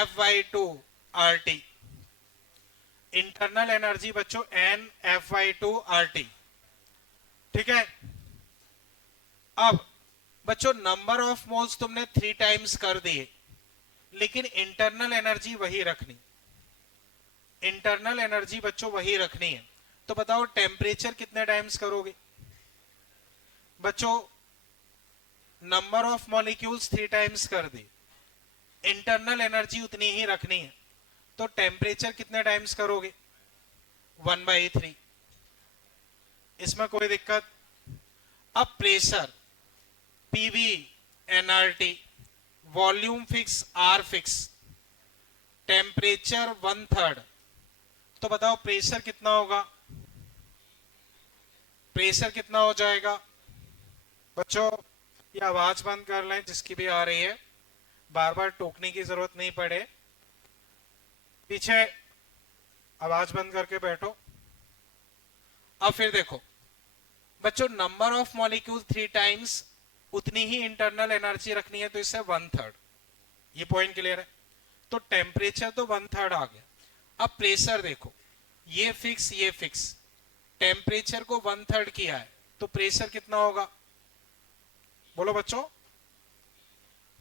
F/2 RT। Internal energy बच्चों N F/2 RT। ठीक है। अब बच्चों नंबर ऑफ मोल्स तुमने 3 टाइम्स कर दिए, लेकिन इंटरनल एनर्जी वही रखनी। इंटरनल एनर्जी बच्चों वही रखनी है। तो बताओ टेम्परेचर कितने टाइम्स करोगे बच्चों? नंबर ऑफ मॉलिक्यूल्स 3 टाइम्स कर दी, इंटरनल एनर्जी उतनी ही रखनी है, तो टेम्परेचर कितने टाइम्स करोगे? 1/3। इसमें कोई दिक्कत? अब pressure PV nRT, volume fix R fix, temperature 1/3। तो बताओ प्रेशर कितना होगा? प्रेशर कितना हो जाएगा बच्चों? ये आवाज बंद कर लें जिसकी भी आ रही है, बार बार टोकने की जरूरत नहीं पड़े। पीछे आवाज बंद करके बैठो। अब फिर देखो बच्चों, नंबर ऑफ मॉलिक्यूल 3 टाइम्स, उतनी ही इंटरनल एनर्जी रखनी है, तो इससे 1/3। ये पॉइंट क्लियर है? तो टेम्परेचर तो 1/3 आ गया। अब प्रेशर देखो, ये फिक्स ये फिक्स, टेम्परेचर को 1/3 किया है, तो प्रेशर कितना होगा? बोलो बच्चों।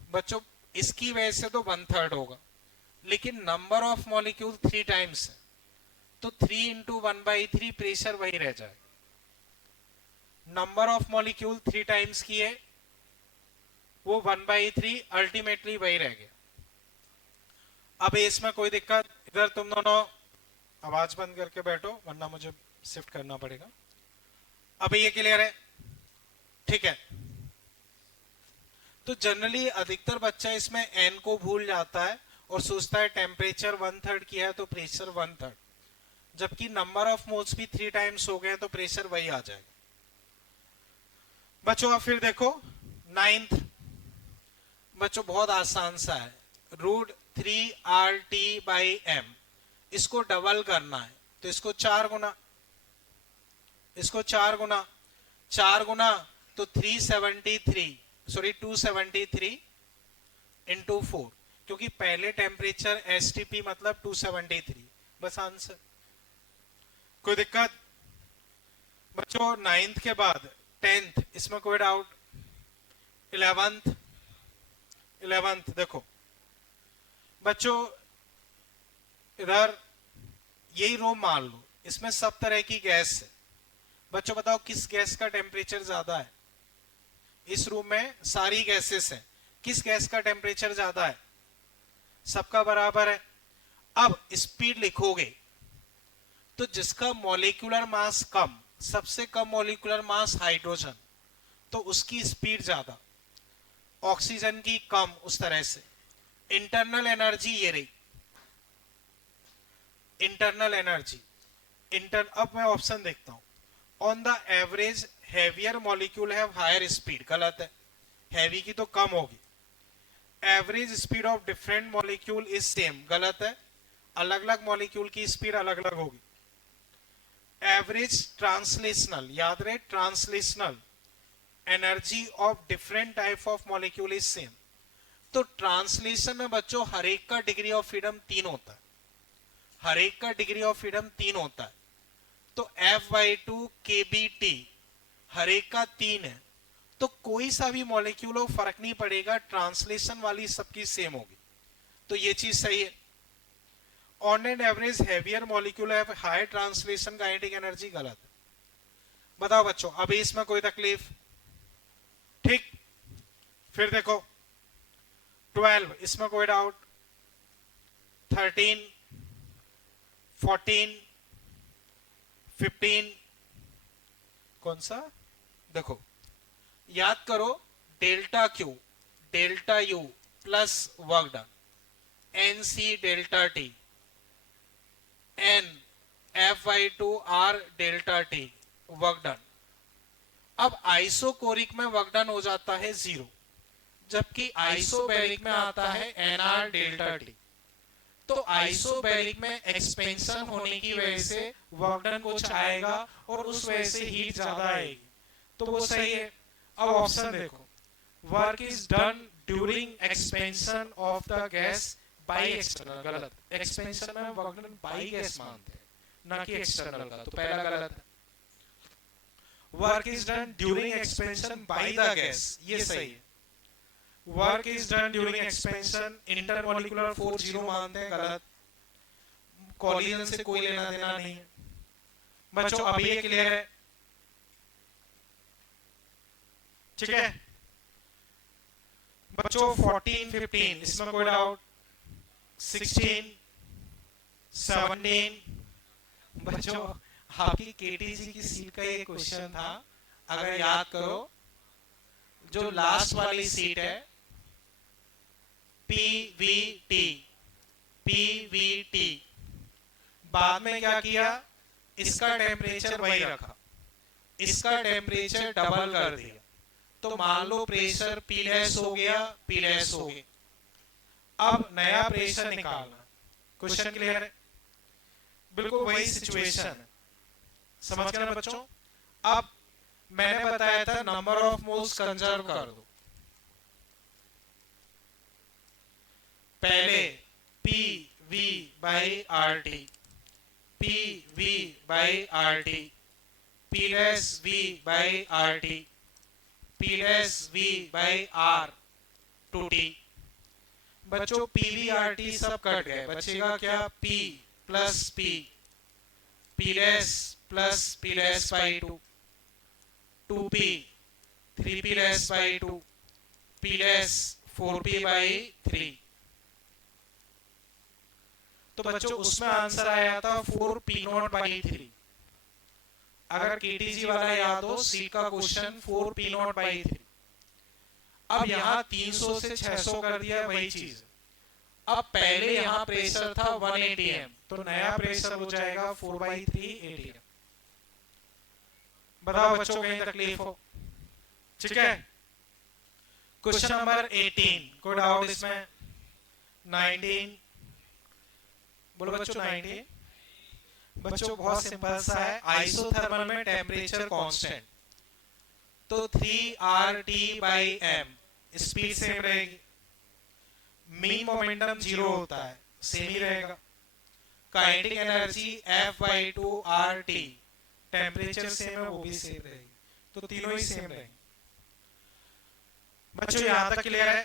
बच्चों इसकी वजह से तो 1/3 होगा, लेकिन नंबर ऑफ मॉलिक्यूल 3 टाइम्स है, तो 3 × 1/3 प्रेशर वही रह जाएगा। नंबर ऑफ मॉलिक्यूल 3 टाइम्स की है, वो 1/3 अल्टीमेटली वही रह गया। अब इसमें कोई दिक्कत? इधर तुम दोनों आवाज बंद करके बैठो, वरना मुझे शिफ्ट करना पड़ेगा। अब ये क्लियर है? ठीक है। तो जनरली अधिकतर बच्चा इसमें n को भूल जाता है और सोचता है टेम्परेचर 1/3 किया है तो प्रेशर 1/3, जबकि नंबर ऑफ मोल्स भी 3 टाइम्स हो गए तो प्रेशर वही आ जाएगा बच्चों। अब फिर देखो 9th बच्चों, बहुत आसान सा है, √3RT/m। इसको डबल करना है, तो इसको 4 गुना, इसको 4 गुना, 4 गुना तो 273 इंटू 4, क्योंकि पहले टेम्परेचर STP मतलब 273। बस आंसर। कोई दिक्कत बच्चों? 9th के बाद 10th, इसमें कोई डाउट? 11th देखो बच्चों, इधर यही रूम मान लो, इसमें सब तरह की गैस है। बच्चों बताओ किस गैस का टेम्परेचर ज्यादा है? इस रूम में सारी गैसेस हैं, किस गैस का टेम्परेचर ज्यादा है? सबका बराबर है। अब स्पीड लिखोगे तो जिसका मॉलिक्यूलर मास कम, सबसे कम मॉलिक्यूलर मास हाइड्रोजन, तो उसकी स्पीड ज्यादा, ऑक्सीजन की कम, उस तरह से। इंटरनल एनर्जी ये रही, इंटरनल एनर्जी। अब मैं ऑप्शन देखता हूं। On the average heavier molecule have higher speed, गलत है, हैवी की तो कम होगी। Average speed of different molecule is same, गलत है, अलग अलग मॉलिक्यूल की स्पीड अलग अलग होगी। एवरेज ट्रांसलेशनल, याद रहे translational energy of different type of molecule is same. तो ट्रांसलेशन में बच्चों हर एक का डिग्री ऑफ फ्रीडम 3 होता है, हर एक का डिग्री ऑफ फ्रीडम 3 होता है। तो F/2 kBT हर एक का 3 है, तो कोई सा भी मॉलिक्यूल हो फर्क नहीं पड़ेगा, ट्रांसलेशन वाली सबकी सेम होगी। तो ये चीज सही है। On an average heavier molecule have high translation kinetic energy, गलत। बताओ बच्चों अभी इसमें कोई तकलीफ? ठीक। फिर देखो 12, इसमें कोई डाउट? 13, 14, 15, कौन सा? देखो याद करो, delta Q delta U plus work done, NC delta T, N F/2R delta T work done. अब आइसोकोरिक में वर्क डन हो जाता है 0, जबकि आइसोबैरिक में आता है NR डेल्टा T। तो आइसोबैरिक में एक्सपेंशन होने की वजह से वर्क डन कुछ आएगा और उस वजह से हीट ज्यादा आएगी, तो वो सही है। अब ऑप्शन देखो, work is done during expansion of the gas by external, गलत। एक्सपेंशन में वर्क डन बाई गैस मानते हैं, ना कि एक्सटर्नल का, तो पहला गलत है। Work is done during expansion by the gas, ये सही है। Work is done during expansion intermolecular force 0 मानते हैं, गलत। कोलिजन से कोई लेना देना नहीं है। बच्चों अभी ये क्लियर है? ठीक है बच्चों, 14, 15 इसमें कोई डाउट? 16, 17 बच्चों आपकी केटीजी की सीट का ये क्वेश्चन था, अगर याद करो, जो लास्ट वाली सीट है पीवीटी, पीवीटी, बाद में क्या किया, इसका टेम्परेचर वही रखा, इसका टेम्परेचर डबल कर दिया, तो मान लो प्रेशर पी लेस हो गया, पी लेस हो गया। अब नया प्रेशर निकालना। क्वेश्चन क्लियर है? बिल्कुल वही सिचुएशन है, समझ गए ना बच्चों? अब मैंने बताया था नंबर ऑफ मोल्स कंजर्व कर दो। पहले P V by R T, P V by R T, P less V by R T, P less V by R two T. बच्चों पी वी आर टी सब cut गए, बचेगा क्या, P plus P, P less plus P less by two, two P, three P less by two, P less four P by three. तो बच्चों उसमें answer आया था 4p0 बाई 3। अगर केटीजी वाला याद हो, सीट का क्वेश्चन 4p0 बाई 3। अब यहाँ 300 से 600 कर दिया, वही चीज। अब पहले यहाँ प्रेशर था 1 atm, तो नया प्रेशर हो जाएगा 4/3 atm। बताओ बच्चों कहीं तकलीफ हो? ठीक है, क्वेश्चन नंबर 18, कोई डाउट इसमें? 19 बोलो बच्चों, 19। बच्चों बहुत सिंपल सा है, आइसोथर्मल में टेम्परेचर कांस्टेंट, तो 3RT/m, स्पीड सेम रहेगी, मीन मोमेंटम 0 होता है, सेम ही रहेगा, kinetic energy F/2RT, temperature same है, वो भी सेम रहेगी, तो तीनों ही सेम रहेंगे। बच्चों यहां तक क्लियर है?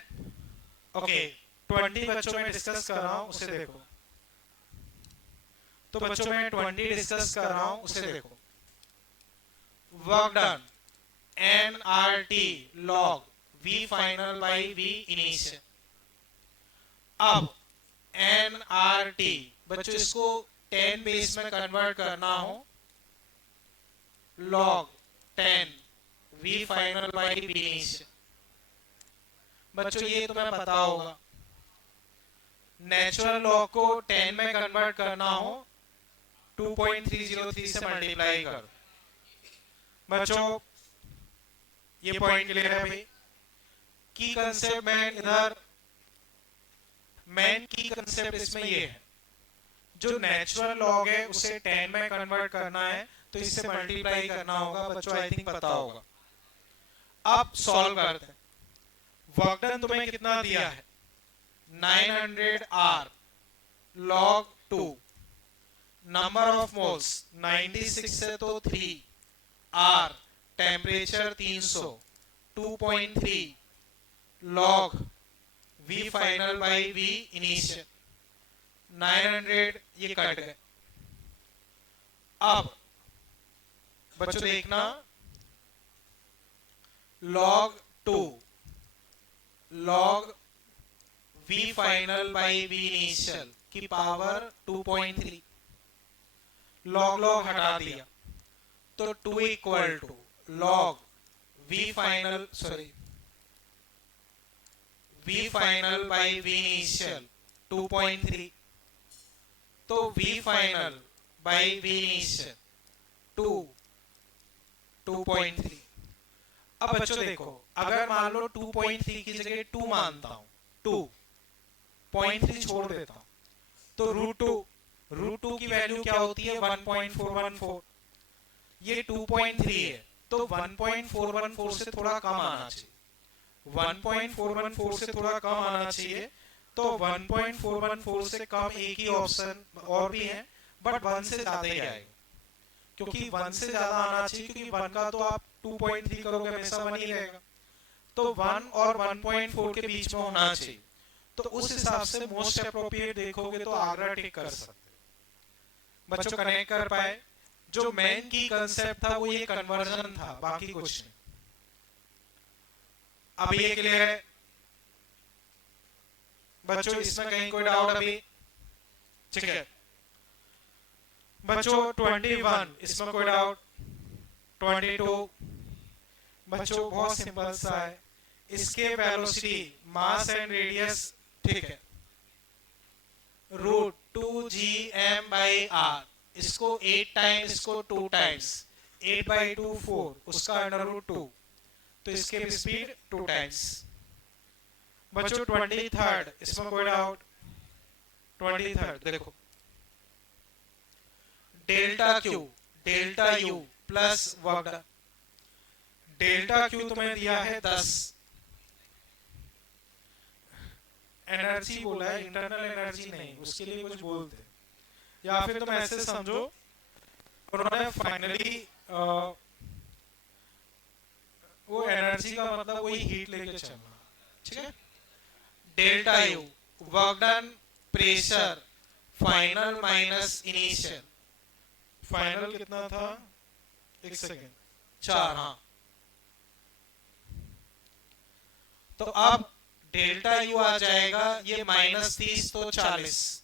ओके, 20 बच्चों में डिस्कस कर रहा हूं, उसे देखो। तो बच्चों मैं 20 डिस्कस कर रहा हूं, उसे देखो। Work done nRT log V final by V initial। अब nRT बच्चों इसको 10 बेस में कन्वर्ट करना हो, log 10 V final by V initial। बच्चों ये तुम्हें पता होगा, नेचुरल लॉग को 10 में कन्वर्ट करना हो 2.303 से मल्टीप्लाई कर। बच्चों ये पॉइंट क्लियर है भाई? की कंसेप्ट में इधर मेन की कंसेप्ट इसमें ये है, जो नेचुरल लॉग है उसे 10 में कन्वर्ट करना है, तो इससे मल्टीप्लाई करना होगा। बच्चों आई थिंक पता होगा। अब सॉल्व करते हैं। वर्क डन तुम्हें कितना दिया है? 900 R log 2, number of moles 96 है तो 3, R temperature 300, 2.3 log V final by V initial, 900 ये कट गए। अब बच्चों देखना, log 2 log V final by V initial की पावर 2.3, लॉग लॉग हटा दिया, तो 2 equal to log V final, sorry V final by V initial 2.3, तो V final by V initial 2.3। अब बच्चों देखो, अगर मान लो 2.3 की जगह 2 मानता हूं, 2.3 छोड़ देता हूं, तो रूट टू की वैल्यू क्या होती है? 1.414। ये 2.3 है, तो 1.414 से थोड़ा कम आना चाहिए, 1.414 से थोड़ा कम आना चाहिए। तो 1.414 से कम एक ही ऑप्शन और भी है, बट 1 से ज्यादा ही आएगा, क्योंकि 1 से ज्यादा आना चाहिए, क्योंकि 1 का तो आप 2.3 करोगे हमेशा 1 ही रहेगा, तो 1 और 1.4 के बीच में होना चाहिए। तो उस हिसाब से मोस्ट अप्रोप्रिएट देखोगे तो आगरा टिक कर सकते हो। बच्चों कनेक्ट कर पाए? जो मेन की कंसेप्ट था वो ये कन्वर्जन था, बाकी कुछ नहीं। अब ये क्लियर है बच्चों? इसमें कहीं कोई डाउट अभी? ठीक है बच्चों। 21 इसमें कोई डाउट? 22 बच्चों बहुत सिंपल सा है, इसके वेलोसिटी मास एंड रेडियस, ठीक है, रूट 2gm/r, इसको 8 टाइम्स, इसको 2 टाइम्स, 8/2 4, उसका √2, तो इसके स्पीड 2 टाइम्स। बच्चों 23rd इसमें कोई डाउट? 23rd देखो, delta U plus work done. Delta Q तुम्हें दिया है 10, एनर्जी बोला है, इंटरनल एनर्जी नहीं, उसके लिए कुछ बोलते, या फिर तुम ऐसे समझो उन्होंने फाइनली वो एनर्जी का मतलब वही हीट लेके चलना, ठीक है। Delta U work done, pressure, final minus initial, final कितना था? एक सेकेंड, 4, हाँ। तो अब डेल्टा यू आ जाएगा ये -30, तो 40,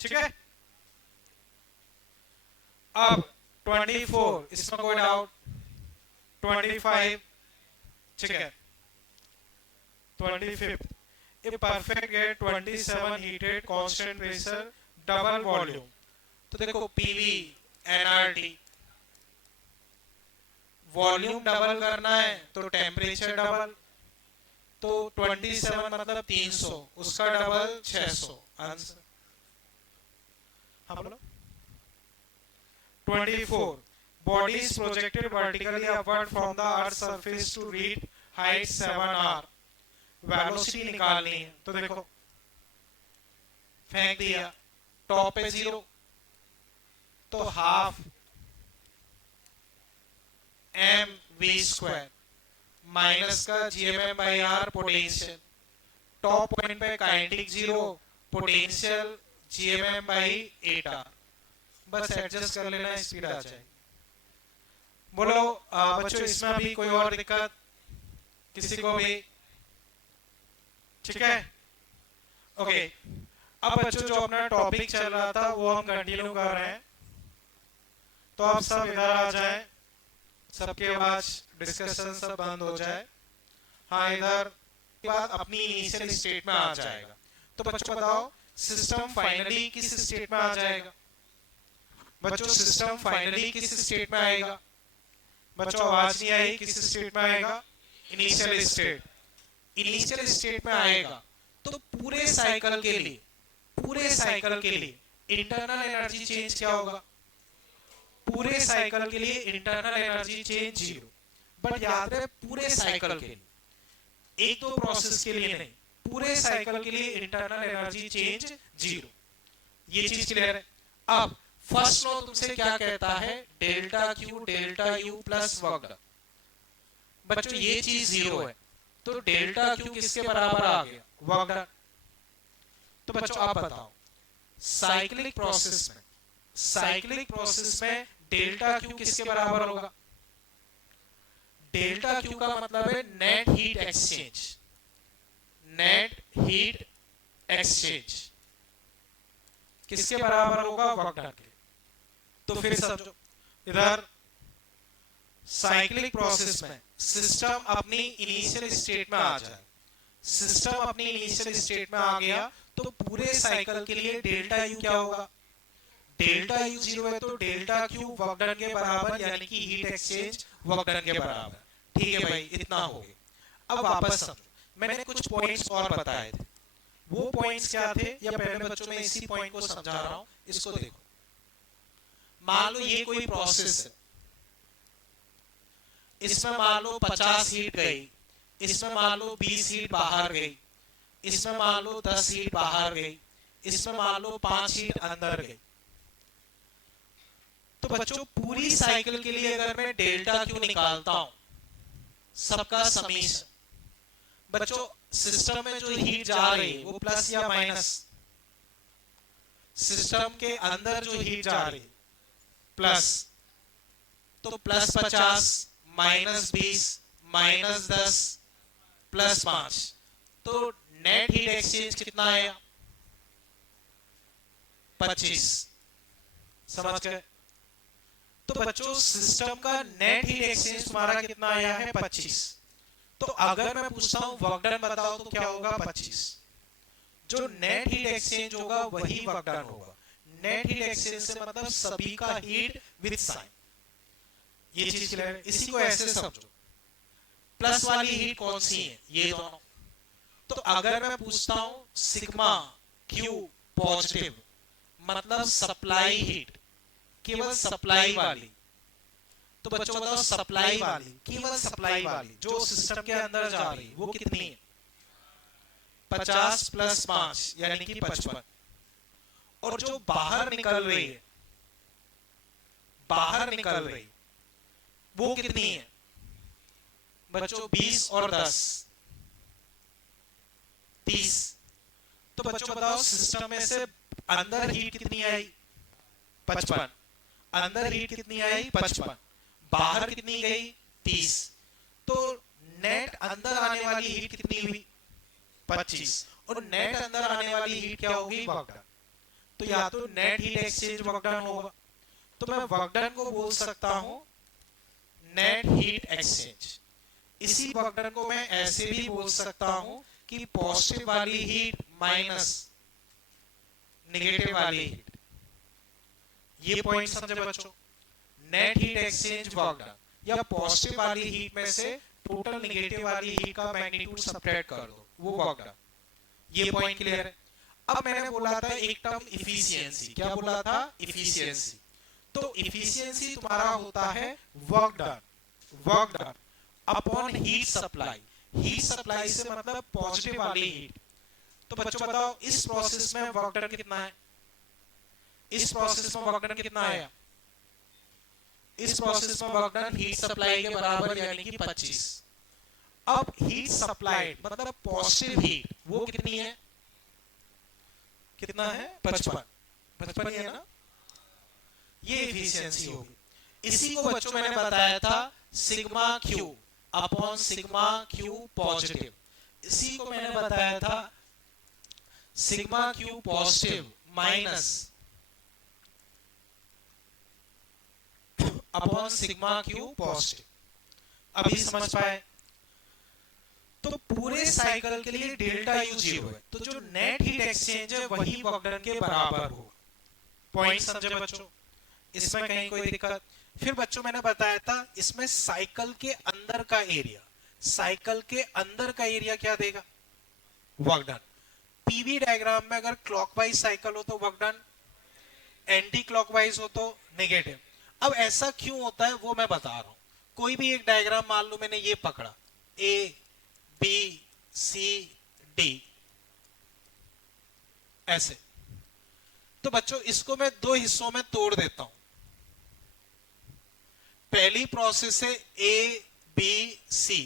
ठीक है। अब 24 इसमें कोई डाउट? 25, ठीक है। 25th a perfect gas 27 heated constant pressure double volume, तो देखो पीवी एनआरटी, वॉल्यूम डबल करना है तो टेम्परेचर डबल, तो 27 मतलब 300, उसका डबल 600, आंसर। हाँ बोलो। 24 body is projected vertically upward from the earth surface to reach height 7r, velocity निकालनी है, तो देखो फेंक दिया, टॉप पे 0, तो हाफ mv² माइनस का gmm/r पोटेंशियल, टॉप पॉइंट पे काइनेटिक 0, पोटेंशियल gmm/8r, बस एडजस्ट कर लेना, स्पीड आ जाएगी। बोलो बच्चों इसमें अभी कोई और दिक्कत किसी को भी? ठीक है, ओके। अब बच्चों जो अपना टॉपिक चल रहा था वो हम कंटिन्यू कर रहे हैं, तो आप सब इधर आ जाएं, सबके आवाज डिस्कशन सब बंद हो जाए। हाँ इधर के बाद अपनी इनिशियल स्टेट में आ जाएगा। तो बच्चों बताओ सिस्टम फाइनली किस स्टेट में आ जाएगा? बच्चों सिस्टम फाइनली किस स्टेट में आएगा? बच्चों आवाज नहीं आई, किस स्टेट में आएगा? Initial state. इनिशियल स्टेट में आएगा तो पूरे साइकिल के लिए इंटरनल एनर्जी चेंज क्या होगा? पूरे साइकिल के लिए इंटरनल एनर्जी चेंज 0, बट याद रहे पूरे साइकिल के लिए, एक दो प्रोसेस के लिए नहीं, पूरे साइकिल के लिए इंटरनल एनर्जी चेंज 0। ये चीज क्लियर है? अब फर्स्ट लॉ तुमसे क्या कहता है? Delta Q delta U plus work done. बच्चों ये चीज 0 है, तो डेल्टा क्यू किसके बराबर आ गया? Work done. तो बच्चों आप बताओ साइक्लिक प्रोसेस में डेल्टा क्यू किसके बराबर होगा? डेल्टा क्यू का मतलब है नेट हीट एक्सचेंज किसके बराबर होगा? वर्क डन के। तो फिर समझो इधर साइक्लिक प्रोसेस में सिस्टम अपनी इनिशियल स्टेट में आ जाए, सिस्टम अपनी इनिशियल स्टेट में आ गया तो पूरे साइकिल के लिए डेल्टा यू क्या होगा? डेल्टा यू 0 है तो डेल्टा क्यू वर्क डन के बराबर, यानी कि हीट एक्सचेंज वर्क डन के बराबर। ठीक है भाई, इतना हो गया। अब वापस समझो, मैंने कुछ पॉइंट्स और बताए थे, वो पॉइंट्स क्या थे? या पहले बच्चों में इसी पॉइंट को समझा रहा हूं, इसको देखो। मान लो ये कोई प्रोसेस है, इसमें मान लो 50 हीट गई, इसमें मान लो 20 हीट बाहर गई, इसमें मान लो 10 हीट बाहर गई, इसमें मान लो 5 हीट अंदर गई। तो बच्चों पूरी साइकिल के लिए अगर मैं डेल्टा क्यू निकालता हूं, सबका समीशन, बच्चों सिस्टम में जो हीट जा रही है वो प्लस या माइनस, सिस्टम के अंदर जो हीट जा रही है प्लस, तो +50 -20 -10 +5, तो नेट हीट एक्सचेंज कितना आया? 25। समझ गए? तो बच्चों सिस्टम का नेट हीट एक्सचेंज तुम्हारा कितना आया है? 25। तो अगर मैं पूछता हूं वर्क डन बताओ तो क्या होगा? 25। जो नेट हीट एक्सचेंज होगा वही वर्क डन होगा। नेट हीट एक्सचेंज से मतलब सभी का हीट विद साइन। ये चीज क्लियर है? इसी को ऐसे समझो, प्लस वाली हीट कौन सी है? ये दोनों। तो अगर मैं पूछता हूं सिग्मा क्यू पॉजिटिव, मतलब सप्लाई हीट, केवल सप्लाई वाली, तो बच्चों बताओ सप्लाई वाली, केवल सप्लाई वाली जो सिस्टम के अंदर जा रही है वो कितनी है? 50 + 5 यानी कि 55। और जो बाहर निकल रही है, बाहर निकल रही वो कितनी है बच्चों? 20 और 10 30। तो बच्चों बताओ सिस्टम में से अंदर हीट कितनी आई? 55। अंदर हीट कितनी आई? 55। बाहर कितनी गई? 30। तो नेट अंदर आने वाली हीट कितनी हुई? 25। और नेट अंदर आने वाली हीट क्या होगी? Work done. तो या तो net heat exchange work done होगा, तो मैं वर्क डन को बोल सकता हूं नेट हीट एक्सचेंज। इसी वर्क डन को मैं ऐसे भी बोल सकता हूं कि पॉजिटिव वाली हीट माइनस नेगेटिव वाली हीट। ये पॉइंट समझे बच्चों? Net heat exchange work done, या पॉजिटिव वाली हीट में से टोटल नेगेटिव वाली हीट का मैग्नीट्यूड सबट्रैक्ट कर दो, वो वर्क डन। ये पॉइंट क्लियर है? अब मैंने बोला था एक टर्म इफिशियंसी। क्या बोला था? इफिशियंसी। तो इफिशियंसी तुम्हारा होता है work done, work done upon heat supply. Heat supply से मतलब पॉजिटिव वाली हीट। तो बच्चों बताओ इस प्रोसेस में वर्क डन कितना है? इस प्रोसेस में वर्क डन कितना आया? इस प्रोसेस में वर्क डन हीट सप्लाई के बराबर यानी कि 25। अब हीट सप्लाइड मतलब पॉजिटिव हीट वो कितनी है? कितना है? 55। 55 है ना? ये एफिशिएंसी होगी। इसी को बच्चों मैंने बताया था sigma Q upon sigma Q positive. इसी को मैंने बताया था sigma Q positive minus upon sigma Q positive. अभी समझ पाए? तो पूरे साइकिल के लिए डेल्टा यू 0 है, तो जो नेट हीट एक्सचेंज है वही वर्क डन के बराबर होगा। पॉइंट समझे बच्चों? इसमें कहीं कोई दिक्कत? फिर बच्चों मैंने बताया था इसमें साइकिल के अंदर का एरिया, साइकिल के अंदर का एरिया क्या देगा? Work done. पीवी डायग्राम में अगर क्लॉकवाइज साइकिल हो तो वर्क डन, एंटी क्लॉकवाइज हो तो नेगेटिव। अब ऐसा क्यों होता है वो मैं बता रहा हूं। कोई भी एक डायग्राम मान लो मैंने ये पकड़ा, ए बी सी डी ऐसे, तो बच्चों इसको मैं दो हिस्सों में तोड़ देता हूं। पहली प्रोसेस है ए बी सी,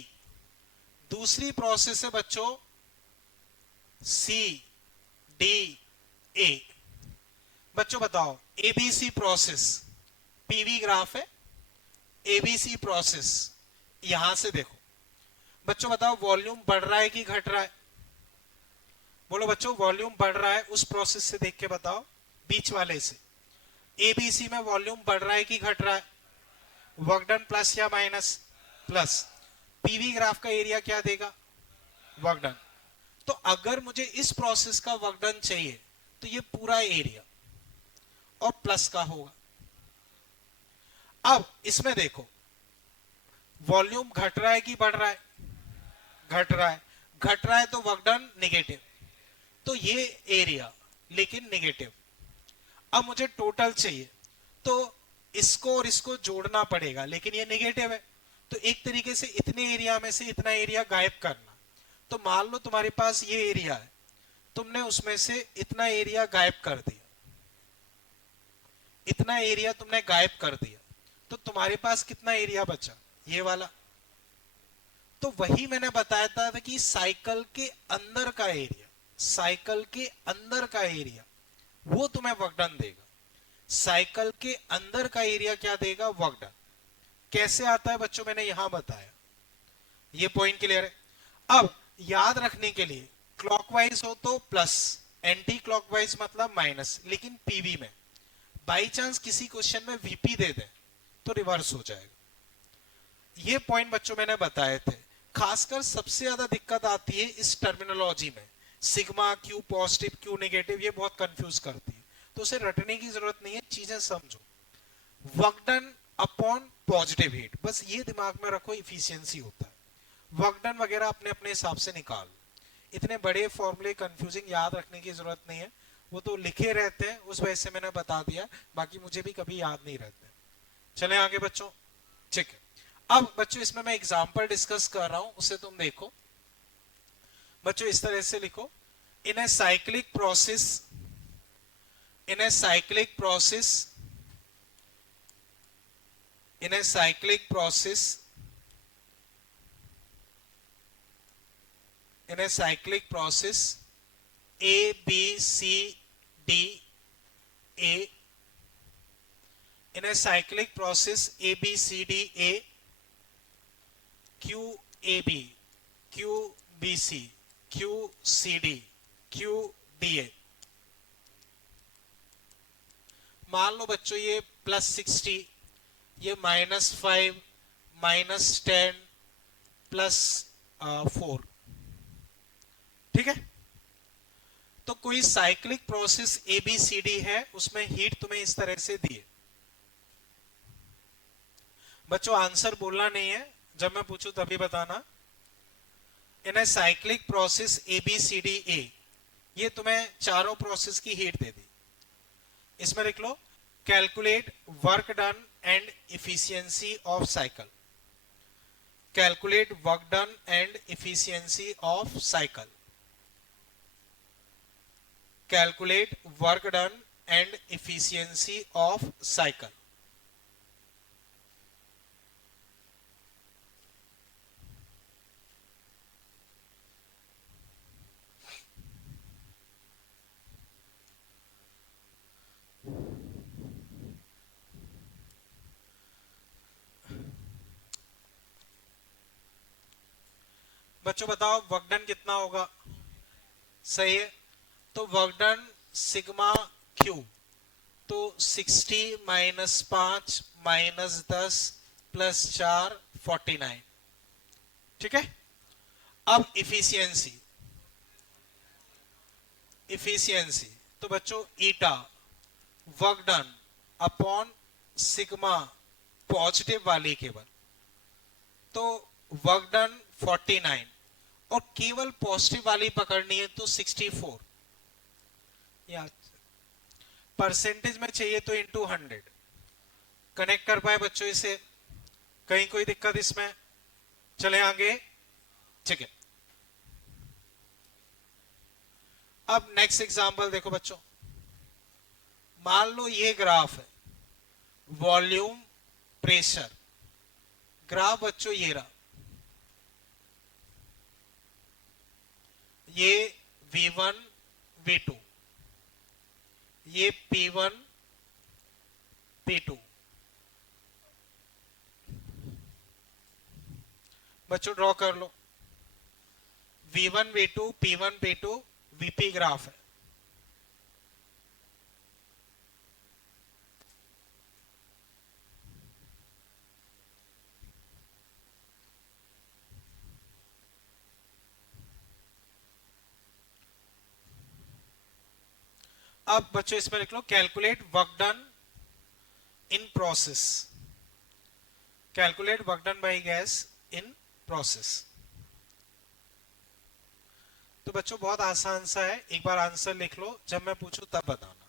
दूसरी प्रोसेस है बच्चों सी डी ए। बच्चों बताओ एबीसी प्रोसेस, पीवी ग्राफ है, एबीसी प्रोसेस यहां से देखो। बच्चों बताओ वॉल्यूम बढ़ रहा है कि घट रहा है? बोलो बच्चों वॉल्यूम बढ़ रहा है। उस प्रोसेस से देख के बताओ, बीच वाले से। एबीसी में वॉल्यूम बढ़ रहा है कि घट रहा है? वर्क डन प्लस या माइनस? प्लस। पीवी ग्राफ का एरिया क्या देगा? Work done. तो अगर मुझे इस प्रोसेस का वर्क डन चाहिए तो ये पूरा एरिया और प्लस का होगा। अब इसमें देखो वॉल्यूम घट रहा है कि बढ़ रहा है? घट रहा है। घट रहा है तो वर्क डन नेगेटिव, तो ये एरिया लेकिन नेगेटिव। अब मुझे टोटल चाहिए तो इसको और इसको जोड़ना पड़ेगा, लेकिन ये नेगेटिव है, तो एक तरीके से इतने एरिया में से इतना एरिया गायब करना। तो मान लो तुम्हारे पास ये एरिया है, तुमने उसमें से इतना एरिया गायब कर दिया, इतना एरिया तुमने गायब कर दिया, तो तुम्हारे पास कितना एरिया बचा? ये वाला। तो वही मैंने बताया था कि साइकिल के अंदर का एरिया, साइकिल के अंदर का एरिया वो तुम्हें वर्क डन देगा। साइकिल के अंदर का एरिया क्या देगा? Work done. कैसे आता है बच्चों, मैंने यहां बताया। ये पॉइंट क्लियर है? अब याद रखने के लिए, क्लॉकवाइज हो तो प्लस, एंटी क्लॉकवाइज मतलब माइनस, लेकिन पीवी में बाई चांस किसी क्वेश्चन में वीपी दे दे तो रिवर्स हो जाएगा। ये पॉइंट बच्चों मैंने बताए थे। खासकर सबसे ज्यादा दिक्कत आती है इस टर्मिनोलॉजी में, sigma Q positive Q negative, ये बहुत कंफ्यूज करती है। तो उसे रटने की जरूरत नहीं है, चीजें समझो। Work done upon positive heat, बस ये दिमाग में रखो, इफिशियंसी होता है। वर्क डन वगैरह अपने अपने हिसाब से निकाल। इतने बड़े फॉर्मूले कंफ्यूजिंग याद रखने की जरूरत नहीं है, वो तो लिखे रहते हैं, उस वजह से मैंने बता दिया, बाकी मुझे भी कभी याद नहीं रहते। चले आगे बच्चों, ठीक है। अब बच्चों इसमें मैं एग्जांपल डिस्कस कर रहा हूं, उसे तुम देखो। बच्चों इस तरह से लिखो, in a cyclic process, in a cyclic process, in a cyclic process, in a cyclic process A B C D A, in a cyclic process A B C D A, Q A B, Q B C, Q C D, Q D A। मान लो बच्चों ये +60, ये -5, -10, +4, ठीक है। तो कोई cyclic process ABCD है, उसमें हीट तुम्हें इस तरह से दी है। बच्चों आंसर बोलना नहीं है, जब मैं पूछूं तभी बताना। इन ए साइक्लिक प्रोसेस ABCDA, ये तुम्हें चारों प्रोसेस की हीट दे दी। इसमें लिख लो, calculate work done and efficiency of cycle, calculate work done and efficiency of cycle, calculate work done and efficiency of cycle। बच्चों बताओ वर्क डन कितना होगा? सही है, तो वर्क डन सिग्मा क्यू, तो 60 -5 -10 +4 49, ठीक है। अब इफिशियंसी, इफिशियंसी तो बच्चों eta work done upon sigma positive वाली केवल, तो वर्क डन 49, और केवल पॉजिटिव वाली पकड़नी है तो 64। या परसेंटेज में चाहिए तो इंटू 100। कनेक्ट कर पाए बच्चों इसे? कहीं कोई दिक्कत इसमें? चले आगे, ठीक है। अब नेक्स्ट एग्जांपल देखो बच्चों, मान लो ये ग्राफ है, वॉल्यूम प्रेशर ग्राफ बच्चों, ये रहा, ये V1 V2, ये P1 P2। बच्चों ड्रॉ कर लो, V1 V2 P1 P2 VP graph है। अब बच्चों इसमें लिख लो, calculate work done in process, calculate work done by gas in process. तो बच्चों बहुत आसान सा है, एक बार आंसर लिख लो, जब मैं पूछूं तब बताना।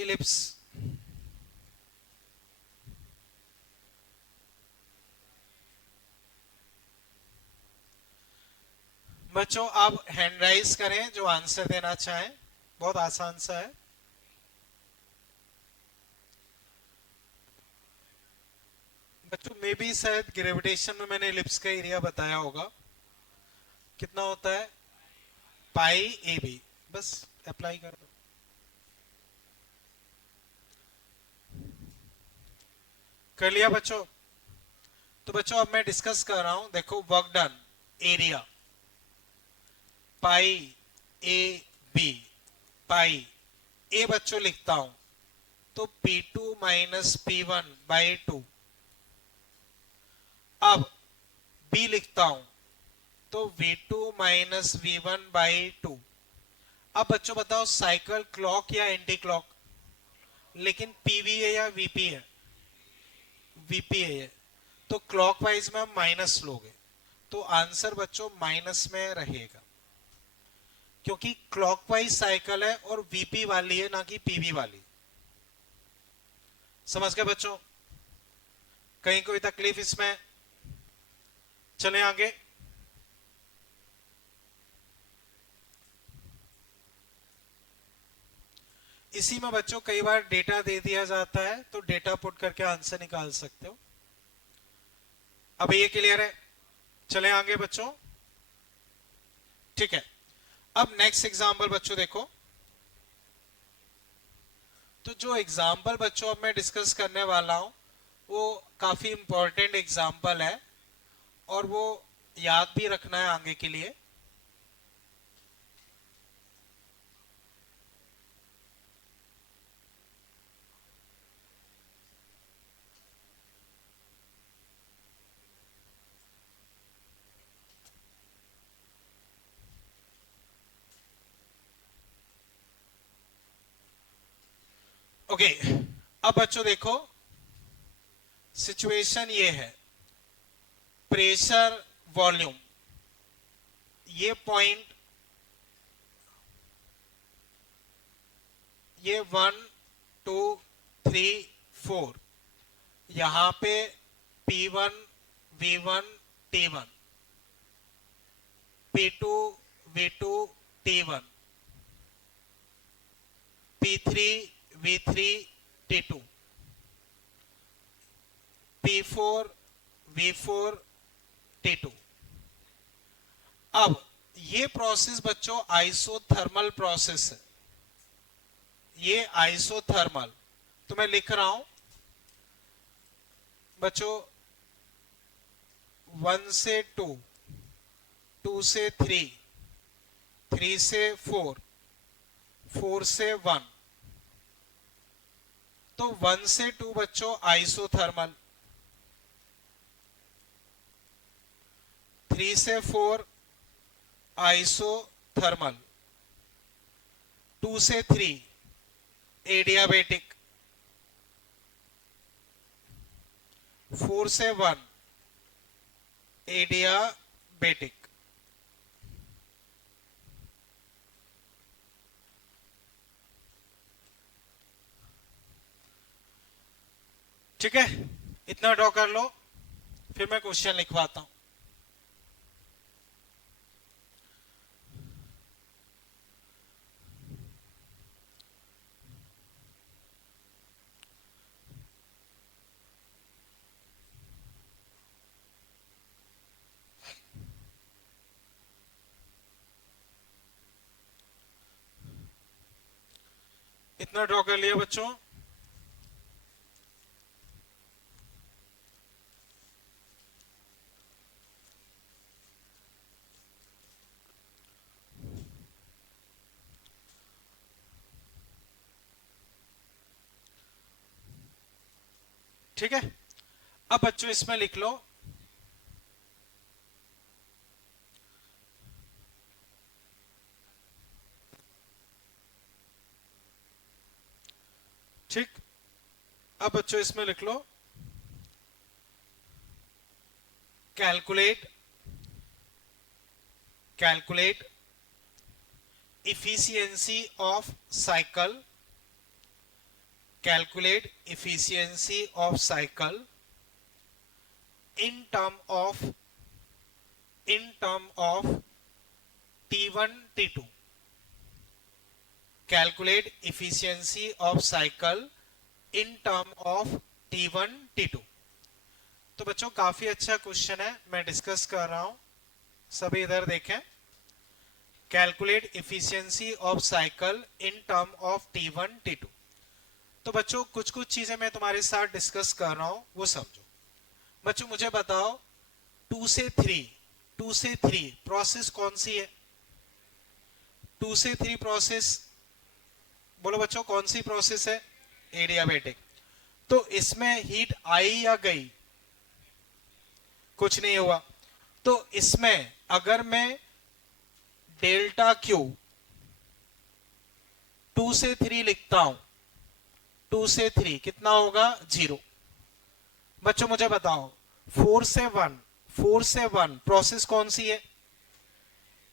इलिप्स। बच्चों आप हैंड राइज करें जो आंसर देना चाहें, बहुत आसान सा है। बच्चों मे भी शायद ग्रेविटेशन में मैंने इलिप्स का एरिया बताया होगा, कितना होता है पाई ए बी, बस अप्लाई कर दो। कर लिया बच्चों? तो बच्चों अब मैं डिस्कस कर रहा हूं, देखो work done area pi a b, pi a बच्चों लिखता हूं तो P2 माइनस P1 बाई 2। अब B लिखता हूं तो V2 माइनस V1 बाई 2। अब बच्चों बताओ साइकिल क्लॉक या एंटी क्लॉक? लेकिन PV है या VP है? VP है। तो क्लॉकवाइज में हम माइनस लोगे तो आंसर बच्चों माइनस में रहेगा, क्योंकि क्लॉकवाइज साइकिल है और VP वाली है ना कि PV वाली। समझ गए बच्चों? कहीं कोई तकलीफ इसमें? चले आगे। इसी में बच्चों कई बार डेटा दे दिया जाता है तो डेटा पुट करके आंसर निकाल सकते हो। अब ये क्लियर है? चले आगे बच्चों। ठीक है, अब नेक्स्ट एग्जांपल बच्चों देखो। तो जो एग्जाम्पल बच्चों अब मैं डिस्कस करने वाला हूं वो काफी इंपॉर्टेंट एग्जाम्पल है और वो याद भी रखना है आगे के लिए। ओके, अब बच्चों देखो सिचुएशन ये है, प्रेशर वॉल्यूम, ये पॉइंट, ये 1 2 3 4, यहां पे P1 V1 T1, P2 V2 T1, P3 V3 T2, P4 V4 T2। अब ये प्रोसेस बच्चों आइसोथर्मल प्रोसेस है, ये आइसोथर्मल। तो मैं लिख रहा हूं बच्चों 1 से 2, 2 से 3, 3 से 4, 4 से 1। तो 1 से 2 बच्चों आइसोथर्मल, 3 से 4 आइसोथर्मल, 2 से 3 एडियाबेटिक, 4 से 1 एडियाबेटिक। ठीक है, इतना ड्रॉ कर लो, फिर मैं क्वेश्चन लिखवाता हूं। इतना ड्रॉ कर लिया बच्चों? ठीक है, अब बच्चों इसमें लिख लो ठीक, अब बच्चों इसमें लिख लो calculate, calculate efficiency of cycle calculate efficiency of cycle in term of T1 T2. Calculate efficiency of cycle in term of T1 T2. तो बच्चों काफी अच्छा क्वेश्चन है, मैं डिस्कस कर रहा हूं, सभी इधर देखें। Calculate efficiency of cycle in term of T1 T2। तो बच्चों कुछ कुछ चीजें मैं तुम्हारे साथ डिस्कस कर रहा हूं, वो समझो। बच्चों मुझे बताओ 2 से 3 प्रोसेस कौन सी है? 2 से 3 प्रोसेस, बोलो बच्चों कौन सी प्रोसेस है? एडियाबेटिक। तो इसमें हीट आई या गई? कुछ नहीं हुआ। तो इसमें अगर मैं डेल्टा क्यू 2 से 3 लिखता हूं, 2 से 3 कितना होगा? 0। बच्चों मुझे बताओ 4 से 1 प्रोसेस कौन सी है?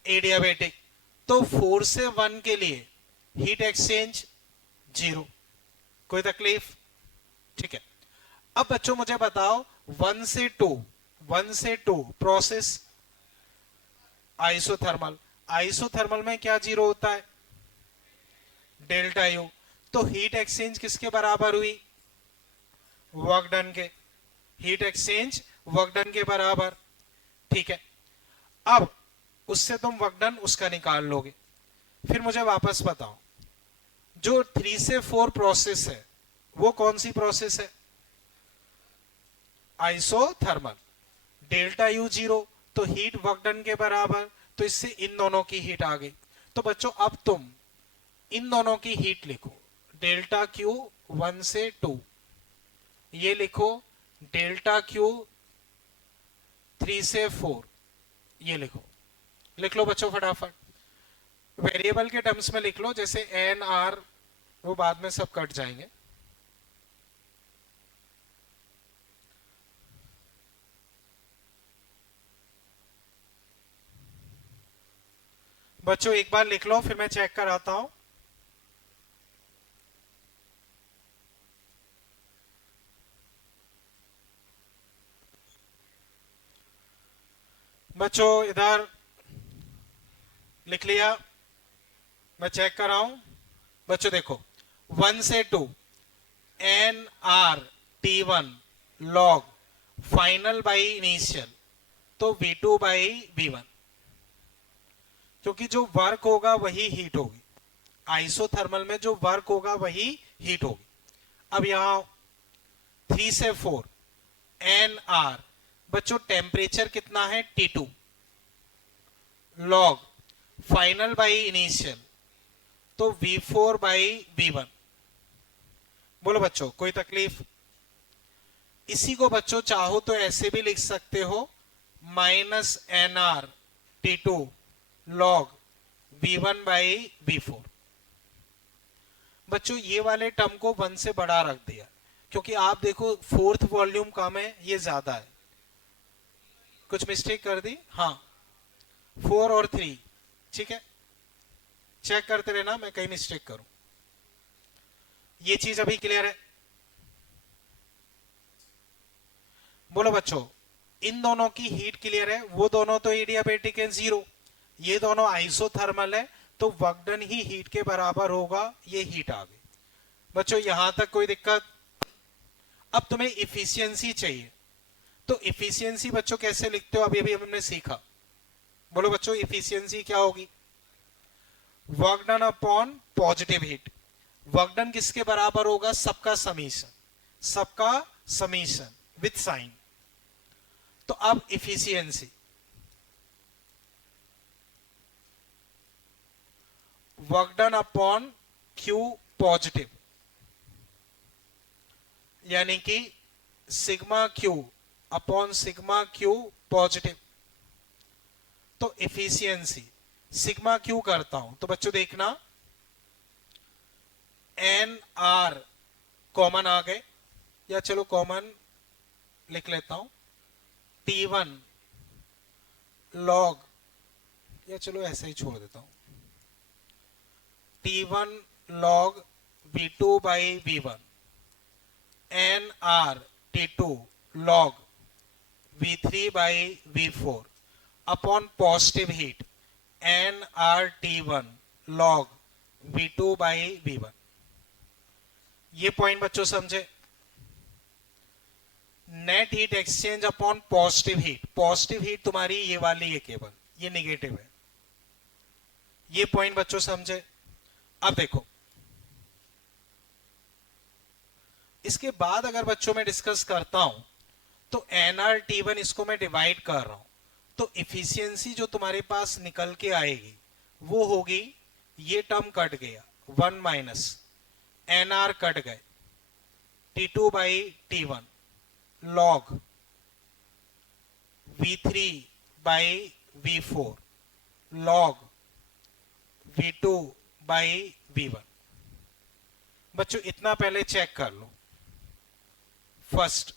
एडियाबेटिक। तो 4 से 1 के लिए हीट एक्सचेंज 0, कोई तकलीफ? ठीक है। अब बच्चों मुझे बताओ 1 से 2 प्रोसेस आइसोथर्मल। आइसोथर्मल में क्या 0 होता है? Delta U. तो हीट एक्सचेंज किसके बराबर हुई? वर्क डन के। हीट एक्सचेंज वर्क डन के बराबर। ठीक है। अब उससे तुम वर्क डन उसका निकाल लोगे। फिर मुझे वापस बताओ जो 3 से 4 प्रोसेस है वो कौन सी प्रोसेस है? आइसोथर्मल। डेल्टा यू 0, तो हीट वर्क डन के बराबर, तो इससे इन दोनों की हीट आ गई। तो बच्चों अब तुम इन दोनों की हीट लिखो, डेल्टा क्यू 1 से 2, ये लिखो डेल्टा क्यू 3 से 4, ये लिखो। लिख लो बच्चों फटाफट। वेरिएबल के टर्म्स में लिख लो, जैसे एन आर वो बाद में सब कट जाएंगे। बच्चों एक बार लिख लो, फिर मैं चेक कराता हूं। बच्चों इधर लिख लिया, मैं चेक कर रहा हूं। बच्चों देखो 1 से 2 N R T1 log final by initial, तो V2 बाई V1, क्योंकि जो वर्क होगा वही हीट होगी। आइसोथर्मल में जो वर्क होगा वही हीट होगी। अब यहां 3 से 4 एन आर, बच्चों टेम्परेचर कितना है? T2 log final by initial, तो V4 बाई V1। बोलो बच्चों कोई तकलीफ? इसी को बच्चों चाहो तो ऐसे भी लिख सकते हो, minus N R T2 log V1 by V4। बच्चों ये वाले टर्म को 1 से बड़ा रख दिया, क्योंकि आप देखो 4th वॉल्यूम कम है, ये ज्यादा है। कुछ मिस्टेक कर दी? हाँ 4 और 3, ठीक है। चेक करते रहना, मैं कहीं मिस्टेक करूं। ये चीज अभी क्लियर है? बोलो बच्चों इन दोनों की हीट क्लियर है? वो दोनों तो एडियाबेटिक है 0, ये दोनों आइसोथर्मल है, तो वर्क डन ही हीट के बराबर होगा, ये हीट आ गई। बच्चों यहां तक कोई दिक्कत? अब तुम्हें इफिशियंसी चाहिए, तो इफिशियंसी बच्चों कैसे लिखते हो? अभी अभी हमने सीखा। बोलो बच्चों इफिशियंसी क्या होगी? Work done upon positive heat. Work done किसके बराबर होगा? सबका समीशन, सबका समीशन विथ साइन। तो अब efficiency work done upon Q positive, यानी कि sigma Q upon sigma Q positive. तो इफिशियंसी सिग्मा क्यू करता हूं, तो बच्चों देखना एन आर कॉमन आ गए, या चलो कॉमन लिख लेता हूं T1 लॉग, या चलो ऐसे ही छोड़ देता हूं T1 log V2 by V1, N R T two log V3 by V4 upon positive heat nRT1 log V2 by V1। ये पॉइंट बच्चों समझे। Net heat exchange upon positive heat, positive heat तुम्हारी ये वाली है, केवल ये निगेटिव है। ये पॉइंट बच्चों समझे। अब देखो इसके बाद अगर बच्चों में डिस्कस करता हूं तो nRT1 इसको मैं डिवाइड कर रहा हूं, तो इफिशियंसी जो तुम्हारे पास निकल के आएगी वो होगी, ये टर्म कट गया 1 माइनस nr कट गए T2 by T1 log V3 by V4 log V2 by V1। बच्चों इतना पहले चेक कर लो। फर्स्ट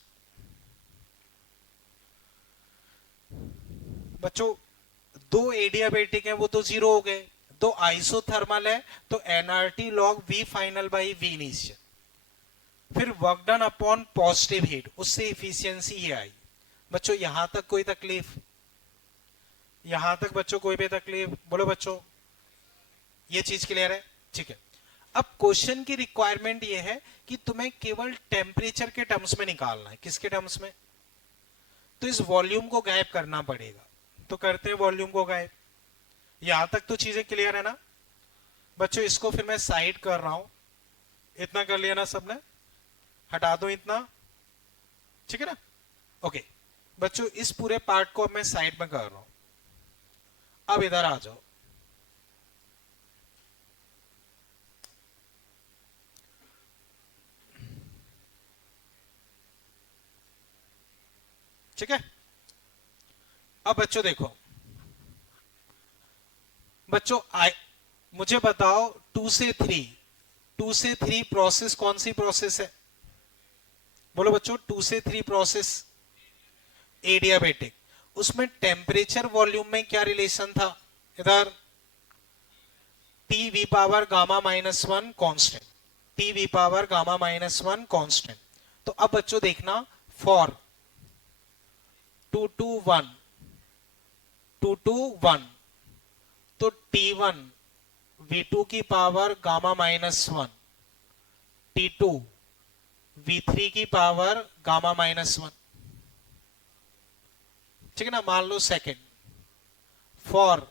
बच्चों दो एडियाबेटिक है वो तो जीरो हो गए, दो आइसोथर्मल है तो NRT log V final by V initial, फिर work done upon positive heat, उससे इफिशियंसी ये आई। बच्चों यहां तक कोई तकलीफ? यहां तक बच्चों कोई भी तकलीफ? बोलो बच्चों, ये चीज क्लियर है? ठीक है। अब क्वेश्चन की रिक्वायरमेंट ये है कि तुम्हें केवल टेम्परेचर के टर्म्स में निकालना है। किसके टर्म्स में? तो इस वॉल्यूम को गायब करना पड़ेगा, तो करते हैं वॉल्यूम को गायब। यहां तक तो चीजें क्लियर है ना बच्चों? इसको फिर मैं साइड कर रहा हूं, इतना कर लिया ना सबने? हटा दो इतना, ठीक है ना? ओके बच्चों इस पूरे पार्ट को अब मैं साइड में कर रहा हूं। अब इधर आ जाओ। ठीक है। अब बच्चों देखो, बच्चों मुझे बताओ 2 से 3 प्रोसेस कौन सी प्रोसेस है? बोलो बच्चों 2 से 3 प्रोसेस एडियाबेटिक, उसमें टेम्परेचर वॉल्यूम में क्या रिलेशन था? इधर T V power gamma minus one constant, T V power gamma minus one constant. तो अब बच्चों देखना, फॉर 2 to 1 2 to 1 तो T1 V2 की power gamma minus one, T2 V3 की पावर गामा माइनस वन। ठीक है ना? मान लो सेकेंड, फॉर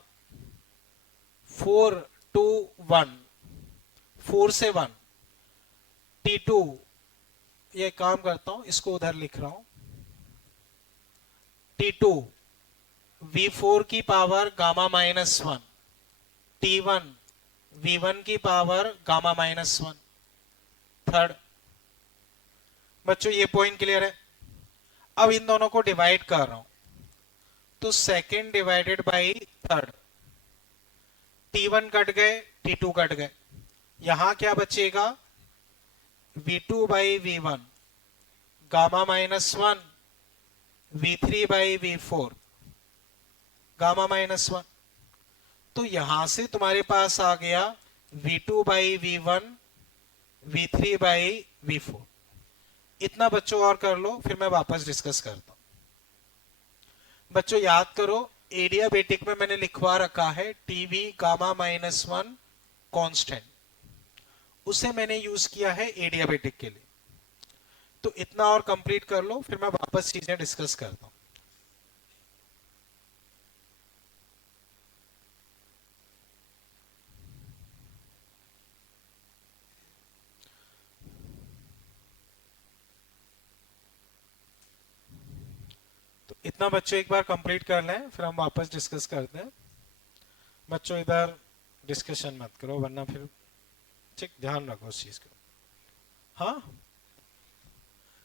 4 to 1 4 से 1 T2, ये काम करता हूं इसको उधर लिख रहा हूं, T2 V4 की power gamma minus one, T1 V1 की power gamma minus one. Third बच्चों ये पॉइंट क्लियर है? अब इन दोनों को डिवाइड कर रहा हूं, तो second divided by third, T1 cut गए T2 कट गए, यहां क्या बचेगा? V2 by V1 gamma minus one, V3 by V4 gamma minus one. तो यहां से तुम्हारे पास आ गया V2 by V1 V3 by V4। इतना बच्चों और कर लो, फिर मैं वापस डिस्कस करता हूं। बच्चों याद करो, एडियाबेटिक में मैंने लिखवा रखा है TV gamma minus one constant, उसे मैंने यूज किया है एडियाबेटिक के लिए। तो इतना और कंप्लीट कर लो, फिर मैं वापस चीजें डिस्कस करता हूं। तो इतना बच्चों एक बार कंप्लीट कर लें, फिर हम वापस डिस्कस करते हैं। बच्चों इधर डिस्कशन मत करो वरना फिर, ठीक, ध्यान रखो उस चीज को। हाँ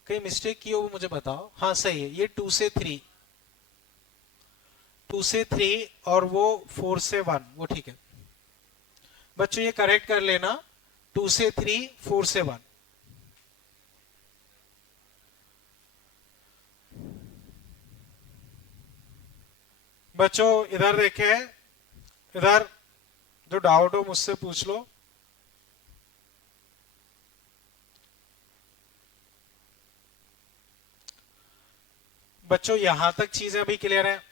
कहीं मिस्टेक की हो वो मुझे बताओ। हाँ सही है, ये 2 से 3, 2 से 3 और वो 4 से 1, वो ठीक है। बच्चों ये करेक्ट कर लेना, 2 से 3 4 से 1। बच्चों इधर देखें, इधर जो डाउट हो मुझसे पूछ लो। बच्चों यहां तक चीजें अभी क्लियर है?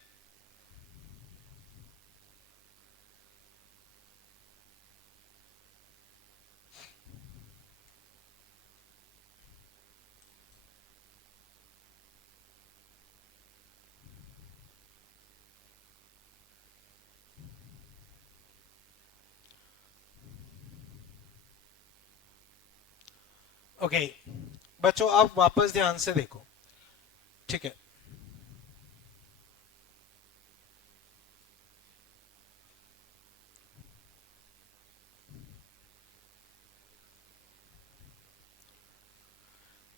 ओके बच्चों, आप वापस ध्यान से देखो, ठीक है?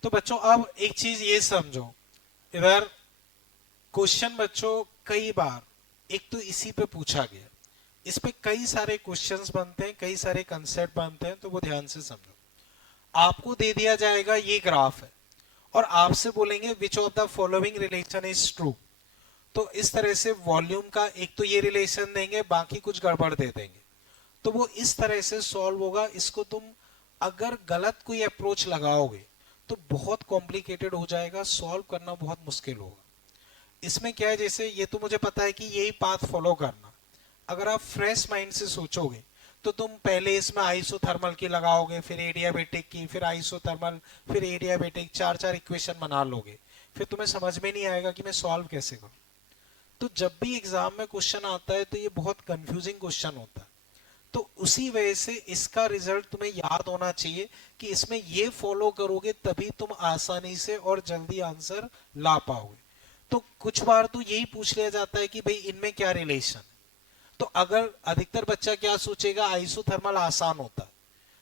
तो बच्चों अब एक चीज ये समझो, इधर क्वेश्चन बच्चों कई बार एक तो इसी पे पूछा गया, इस पे कई सारे क्वेश्चंस बनते हैं, कई सारे कंसेप्ट बनते हैं, तो वो ध्यान से समझो। आपको दे दिया जाएगा ये ग्राफ है और आपसे बोलेंगे which of the following relation is true. तो इस तरह से वॉल्यूम का एक तो ये रिलेशन देंगे, बाकी कुछ गड़बड़ दे देंगे, तो वो इस तरह से सॉल्व होगा। इसको तुम अगर गलत कोई अप्रोच लगाओगे तो बहुत कॉम्प्लिकेटेड हो जाएगा, सॉल्व करना बहुत मुश्किल होगा। इसमें क्या है, जैसे ये तो मुझे पता है कि यही पाथ फॉलो करना, अगर आप फ्रेश माइंड से सोचोगे तो तुम पहले इसमें आइसोथर्मल की लगाओगे, फिर एडियाबेटिक की, फिर आइसोथर्मल, फिर एडियाबेटिक, चार चार इक्वेशन बना लोगे, फिर तुम्हें समझ में नहीं आएगा कि मैं सॉल्व कैसे करूं। तो जब भी एग्जाम में क्वेश्चन आता है तो ये बहुत कंफ्यूजिंग क्वेश्चन होता है। तो उसी वजह से इसका रिजल्ट तुम्हें याद होना चाहिए कि इसमें ये फॉलो करोगे तभी तुम आसानी से और जल्दी आंसर ला पाओगे। तो कुछ बार तो यही पूछ लिया जाता है कि भाई इनमें क्या रिलेशन है। तो अगर अधिकतर बच्चा क्या सोचेगा, आइसोथर्मल आसान होता है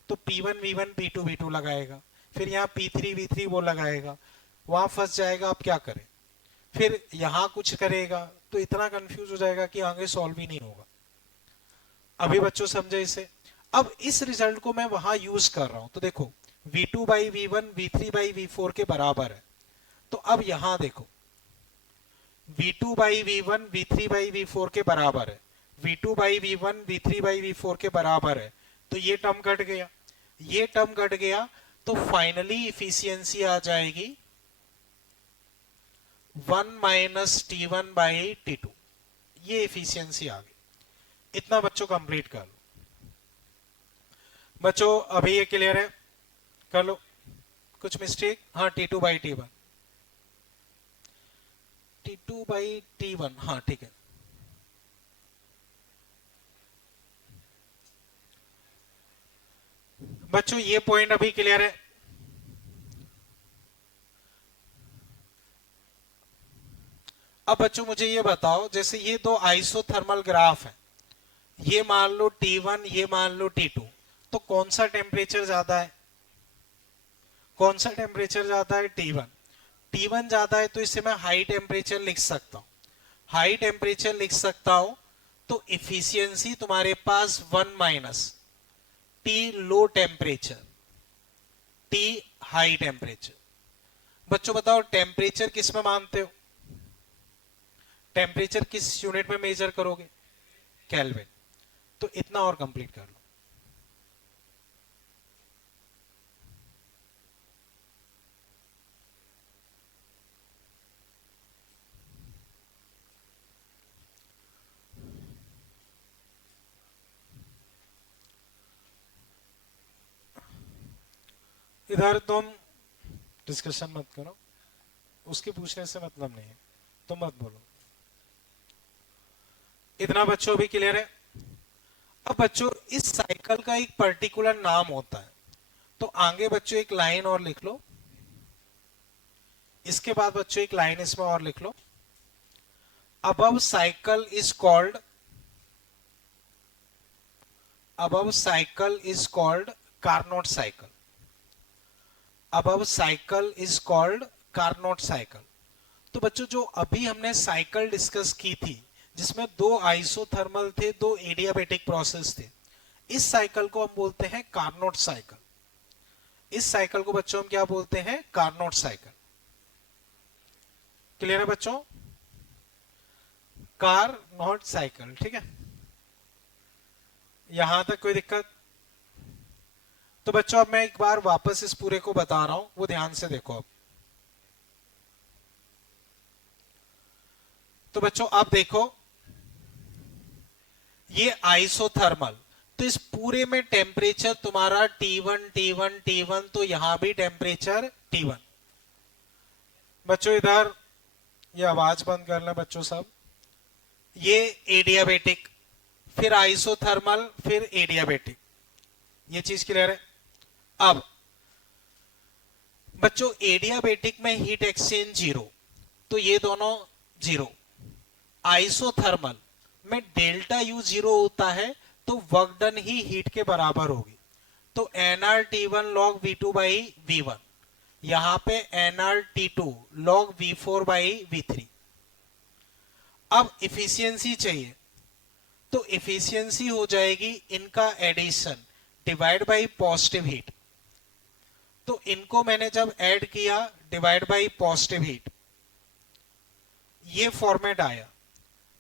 तो P1 V1 P2 V2 लगाएगा, फिर यहाँ P3 V3 वो लगाएगा, वहां फंस जाएगा। अब क्या करें, फिर यहां कुछ करेगा तो इतना कंफ्यूज हो जाएगा कि आगे सॉल्व ही नहीं होगा। अभी बच्चों समझे इसे? अब इस रिजल्ट को मैं वहां यूज कर रहा हूं, तो देखो V2 by V1 V3 by V4 के बराबर है। तो अब यहां देखो V2 by V1 V3 by V4 के बराबर है, V2 by V1 V3 by V4 के बराबर है, तो ये टर्म घट गया, ये टर्म घट गया, तो फाइनली इफिशियंसी आ जाएगी 1 माइनस T1 बाई T2। ये इफिशियंसी आ गई। इतना बच्चों कंप्लीट कर लो। बच्चों अभी ये क्लियर है? कर लो। कुछ मिस्टेक? हाँ, T2 by T1, T2 by T1, हाँ ठीक है। बच्चों ये पॉइंट अभी क्लियर है? अब बच्चों मुझे ये बताओ, जैसे ये दो आइसोथर्मल ग्राफ है, ये मान लो T1, ये मान लो T2, तो कौन सा टेम्परेचर ज्यादा है? कौन सा टेम्परेचर ज्यादा है? T1। T1 ज्यादा है तो इसे मैं हाई टेम्परेचर लिख सकता हूं, हाई टेम्परेचर लिख सकता हूं। तो इफिशियंसी तुम्हारे पास 1 minus T low temperature, T high temperature. बच्चों बताओ टेम्परेचर किस में मानते हो? टेम्परेचर किस यूनिट में मेजर करोगे? केल्विन। तो इतना और कंप्लीट कर लो। इधर तुम डिस्कशन मत करो, उसके पूछने से मतलब नहीं है, तुम मत बोलो। इतना बच्चों भी क्लियर है? अब बच्चों इस साइकिल का एक पर्टिकुलर नाम होता है, तो आगे बच्चों एक लाइन और लिख लो, इसके बाद बच्चों एक लाइन इसमें और लिख लो। above cycle is called above cycle is called Carnot cycle। above cycle is called Carnot cycle। तो बच्चों जो अभी हमने साइकिल डिस्कस की थी, जिसमें दो आइसोथर्मल थे, दो एडियाबेटिक प्रोसेस थे, इस साइकिल को हम बोलते हैं कार्नोट साइकिल। इस साइकिल को बच्चों हम क्या बोलते हैं? Carnot cycle. क्लियर है बच्चों? कार्नोट साइकिल, ठीक है? यहां तक कोई दिक्कत? तो बच्चों अब मैं एक बार वापस इस पूरे को बता रहा हूं, वो ध्यान से देखो। अब तो बच्चों आप देखो, ये आइसोथर्मल, तो इस पूरे में टेम्परेचर तुम्हारा T1 T1 T1, तो यहां भी टेम्परेचर T1। बच्चों इधर ये आवाज बंद कर लें बच्चों सब। ये एडियाबेटिक, फिर आइसोथर्मल, फिर एडियाबेटिक, ये चीज क्लियर है। अब बच्चों एडियाबेटिक में हीट एक्सचेंज जीरो, तो ये दोनों जीरो। आइसोथर्मल में डेल्टा यू जीरो होता है, तो वर्क डन ही हीट के बराबर होगी। तो nRT1 log V2 by V1, यहां पे nRT2 log V4 by V3। अब इफिशियंसी चाहिए, तो इफिशियंसी हो जाएगी इनका addition divide by positive heat. तो इनको मैंने जब ऐड किया डिवाइड बाई पॉजिटिव हीट, ये फॉर्मेट आया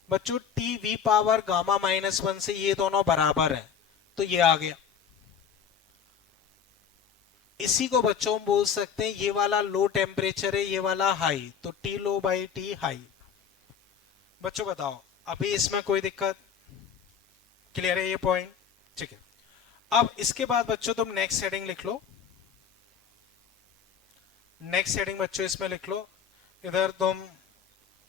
बच्चों। टी वी पावर गामा -1 से ये दोनों बराबर है, तो ये आ गया। इसी को बच्चों हम बोल सकते हैं ये वाला लो टेम्परेचर है, ये वाला हाई, तो T low by T high. बच्चों बताओ अभी इसमें कोई दिक्कत? क्लियर है ये पॉइंट? ठीक है। अब इसके बाद बच्चों तुम नेक्स्ट हेडिंग लिख लो। नेक्स्ट हेडिंग बच्चों इसमें लिख लो। इधर तुम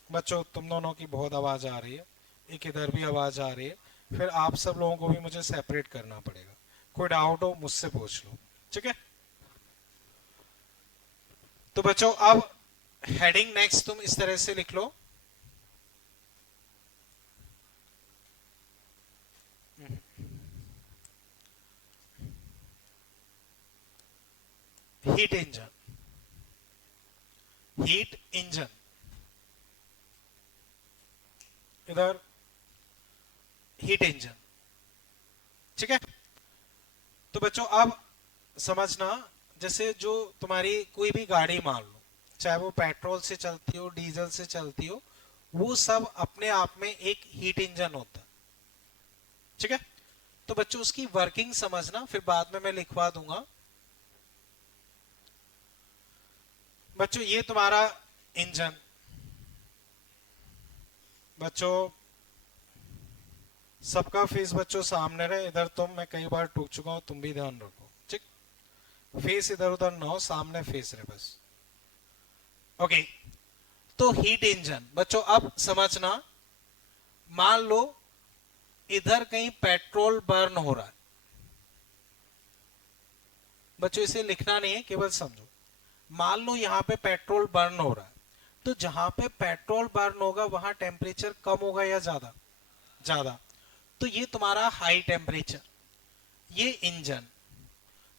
बच्चों तुम दोनों की बहुत आवाज आ रही है, एक इधर भी आवाज आ रही है, फिर आप सब लोगों को भी मुझे सेपरेट करना पड़ेगा। कोई डाउट हो मुझसे पूछ लो, ठीक है। तो बच्चों अब हेडिंग नेक्स्ट तुम इस तरह से लिख लो। हीट इंजन, हीट इंजन, इधर हीट इंजन, ठीक है। तो बच्चों अब समझना, जैसे जो तुम्हारी कोई भी गाड़ी मान लो, चाहे वो पेट्रोल से चलती हो डीजल से चलती हो, वो सब अपने आप में एक हीट इंजन होता है, ठीक है। तो बच्चों उसकी वर्किंग समझना, फिर बाद में मैं लिखवा दूंगा। बच्चों ये तुम्हारा इंजन, बच्चों सबका फेस बच्चों सामने रहे। इधर तुम, मैं कई बार टूक चुका हूं, तुम भी ध्यान रखो, ठीक। फेस इधर उधर ना हो, सामने फेस रहे बस। ओके, तो हीट इंजन बच्चों अब समझना, मान लो इधर कहीं पेट्रोल बर्न हो रहा है। बच्चों इसे लिखना नहीं है, केवल समझो। मान लो यहां पे पेट्रोल बर्न हो रहा है, तो जहां पे पेट्रोल बर्न होगा वहां टेम्परेचर कम होगा या ज्यादा? ज्यादा। तो ये तुम्हारा हाई टेम्परेचर, ये इंजन,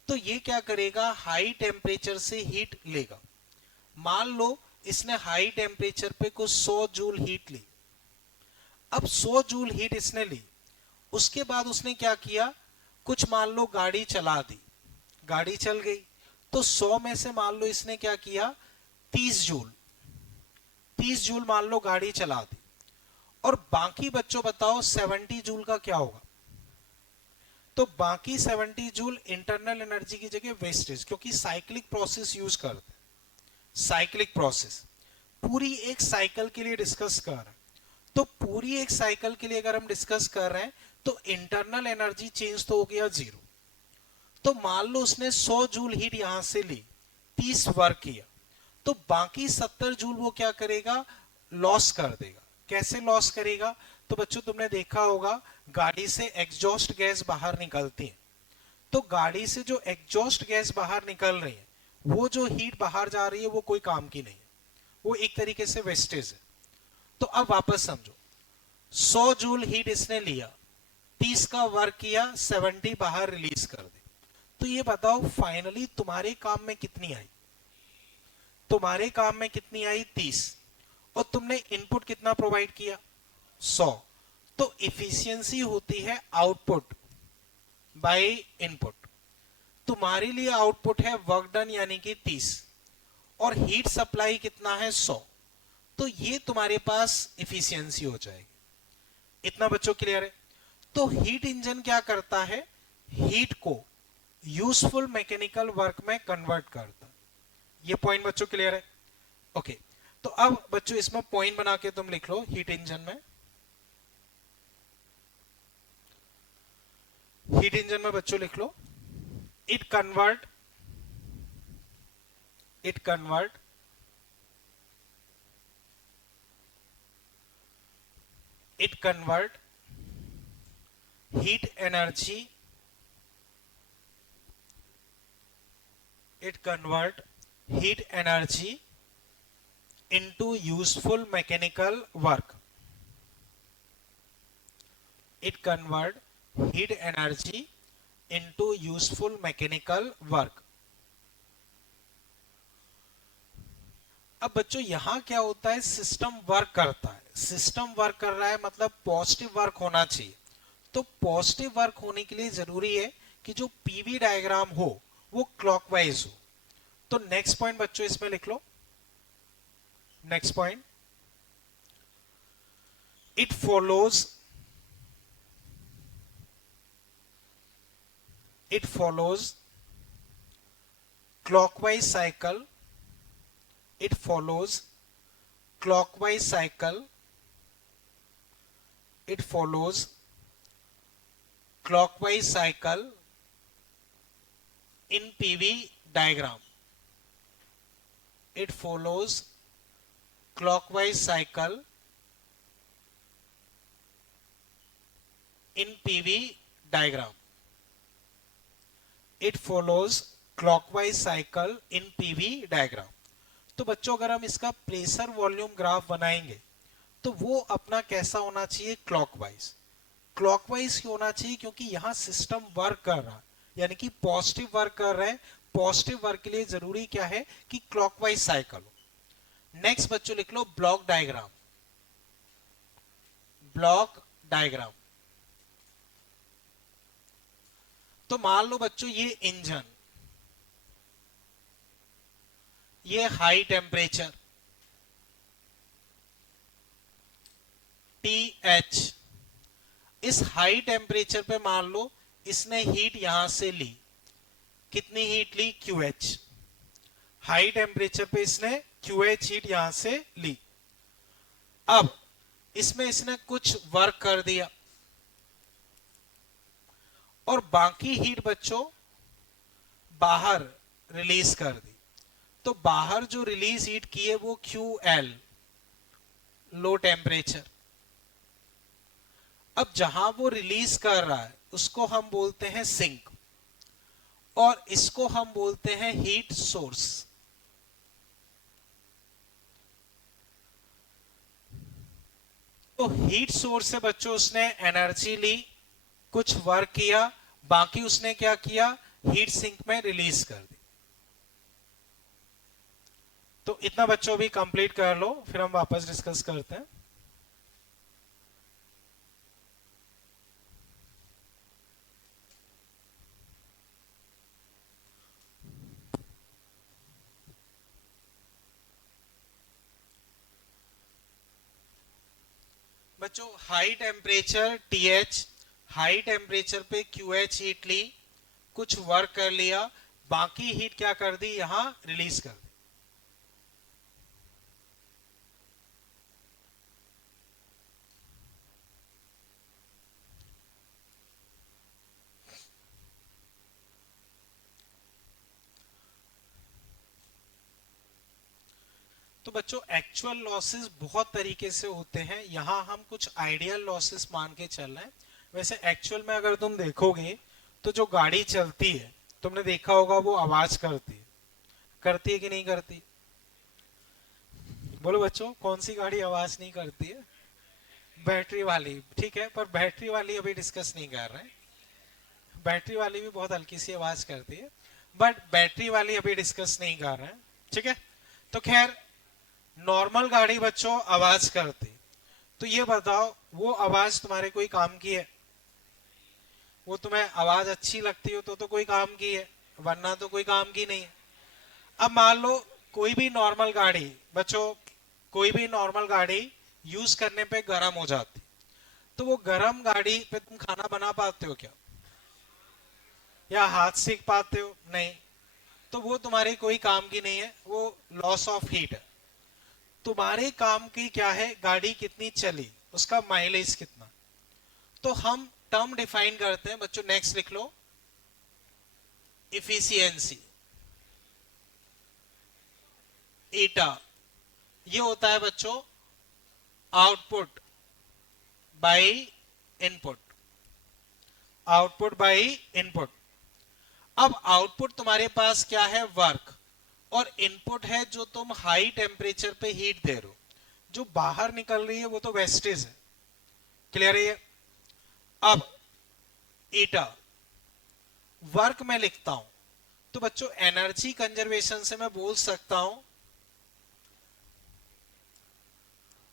तो ये क्या करेगा, हाई टेम्परेचर से हीट लेगा। मान लो इसने हाई टेम्परेचर पे कुछ 100 जूल हीट ली। अब 100 जूल हीट इसने ली, उसके बाद उसने क्या किया, कुछ मान लो गाड़ी चला दी, गाड़ी चल गई, तो 100 में से मान लो इसने क्या किया, 30 जूल, 30 जूल मान लो गाड़ी चला दी। और बाकी बच्चों बताओ 70 जूल का क्या होगा? तो बाकी 70 जूल इंटरनल एनर्जी की जगह वेस्टेज, क्योंकि साइक्लिक प्रोसेस यूज करते हैं। साइक्लिक प्रोसेस पूरी एक साइकिल के लिए डिस्कस कर रहे हैं, तो पूरी एक साइकिल के लिए अगर हम डिस्कस कर रहे हैं तो इंटरनल एनर्जी चेंज तो हो गया जीरो। तो मान लो उसने 100 जूल हीट यहां से ली, 30 वर्क किया, तो बाकी 70 जूल वो क्या करेगा, लॉस कर देगा। कैसे लॉस करेगा? तो बच्चों तुमने देखा होगा गाड़ी से एग्जॉस्ट गैस बाहर निकलती है, तो गाड़ी से जो एग्जॉस्ट गैस बाहर निकल रही है, वो जो हीट बाहर जा रही है वो कोई काम की नहीं है, वो एक तरीके से वेस्टेज है। तो अब वापस समझो, 100 जूल हीट इसने लिया, 30 का वर्क किया, 70 बाहर रिलीज कर दे। तो ये बताओ फाइनली तुम्हारे काम में कितनी आई? तुम्हारे काम में कितनी आई? 30। और तुमने इनपुट कितना प्रोवाइड किया? 100। तो इफिशियंसी होती है आउटपुट बाय इनपुट। तुम्हारे लिए आउटपुट है वर्क डन यानी कि 30, और हीट सप्लाई कितना है? 100। तो ये तुम्हारे पास इफिशियंसी हो जाएगी। इतना बच्चों क्लियर है? तो हीट इंजन क्या करता है, हीट को यूजफुल मैकेनिकल वर्क में कन्वर्ट करता। ये पॉइंट बच्चों क्लियर है? ओके। तो अब बच्चों इसमें पॉइंट बना के तुम लिख लो हीट इंजन में। हीट इंजन में बच्चों लिख लो it convert it convert it convert heat energy it convert heat energy into useful mechanical work. It convert heat energy into useful mechanical work. अब बच्चों यहां क्या होता है, सिस्टम वर्क करता है, सिस्टम वर्क कर रहा है मतलब पॉजिटिव वर्क होना चाहिए। तो पॉजिटिव वर्क होने के लिए जरूरी है कि जो पीवी डायग्राम हो वो क्लॉकवाइज हो। तो नेक्स्ट पॉइंट बच्चों इसमें लिख लो, next point it follows clockwise cycle, it follows clockwise cycle, it follows clockwise cycle in PV diagram, it follows clockwise cycle in PV diagram, it follows clockwise cycle in PV diagram। तो बच्चों अगर हम इसका pressure volume graph बनाएंगे तो वो अपना कैसा होना चाहिए, क्लॉकवाइज। क्लॉकवाइज क्यों होना चाहिए, क्योंकि यहां सिस्टम वर्क कर रहा है, यानी कि पॉजिटिव वर्क कर रहा है। पॉजिटिव वर्क के लिए जरूरी क्या है कि क्लॉकवाइज साइकिल हो। नेक्स्ट बच्चों लिख लो ब्लॉक डायग्राम, ब्लॉक डायग्राम। तो मान लो बच्चों ये इंजन, ये हाई टेम्परेचर TH, इस हाई टेम्परेचर पे मान लो इसने हीट यहां से ली, कितनी हीट ली, QH। हाई टेम्परेचर पे इसने QH हीट यहां से ली। अब इसमें इसने कुछ वर्क कर दिया और बाकी हीट बच्चों बाहर रिलीज कर दी। तो बाहर जो रिलीज हीट की है वो QL, लो टेम्परेचर। अब जहां वो रिलीज कर रहा है उसको हम बोलते हैं सिंक और इसको हम बोलते हैं हीट सोर्स। तो हीट सोर्स से बच्चों उसने एनर्जी ली, कुछ वर्क किया, बाकी उसने क्या किया, हीट सिंक में रिलीज कर दी। तो इतना बच्चों भी कंप्लीट कर लो, फिर हम वापस डिस्कस करते हैं। बच्चों high temperature TH, high temperature पे QH हीट ली, कुछ वर्क कर लिया, बाकी हीट क्या कर दी, यहां रिलीज कर दी। तो बच्चों एक्चुअल लॉसेस बहुत तरीके से होते हैं, यहां हम कुछ आइडियल लॉसेस मान के चल रहे हैं। वैसे एक्चुअल में अगर तुम देखोगे तो जो गाड़ी चलती है तुमने देखा होगा वो आवाज करती है कि नहीं करती, बोलो बच्चों कौन सी गाड़ी आवाज नहीं करती है, बैटरी वाली, ठीक है, पर बैटरी वाली अभी डिस्कस नहीं कर रहे हैं। बैटरी वाली भी बहुत हल्की सी आवाज करती है, बट बैटरी वाली अभी डिस्कस नहीं कर रहे हैं, ठीक है। तो खैर नॉर्मल गाड़ी बच्चों आवाज करती, तो ये बताओ वो आवाज तुम्हारे कोई काम की है, वो तुम्हें आवाज अच्छी लगती हो तो कोई काम की है, वरना तो कोई काम की नहीं है। अब मान लो कोई भी नॉर्मल गाड़ी बच्चों, कोई भी नॉर्मल गाड़ी यूज करने पे गर्म हो जाती, तो वो गर्म गाड़ी पे तुम खाना बना पाते हो क्या, या हाथ सेक पाते हो, नहीं। तो वो तुम्हारे कोई काम की नहीं है, वो लॉस ऑफ हीट है। तुम्हारे काम की क्या है, गाड़ी कितनी चली, उसका माइलेज कितना। तो हम टर्म डिफाइन करते हैं बच्चों, नेक्स्ट लिख लो, इफिशियंसी, ईटा। ये होता है बच्चों output by input, output by input. अब आउटपुट तुम्हारे पास क्या है, वर्क, और इनपुट है जो तुम हाई टेम्परेचर पे हीट दे रहे हो, जो बाहर निकल रही है वो तो वेस्टेज है। क्लियर है ये। अब ईटा वर्क में लिखता हूं, तो बच्चों एनर्जी कंजर्वेशन से मैं बोल सकता हूं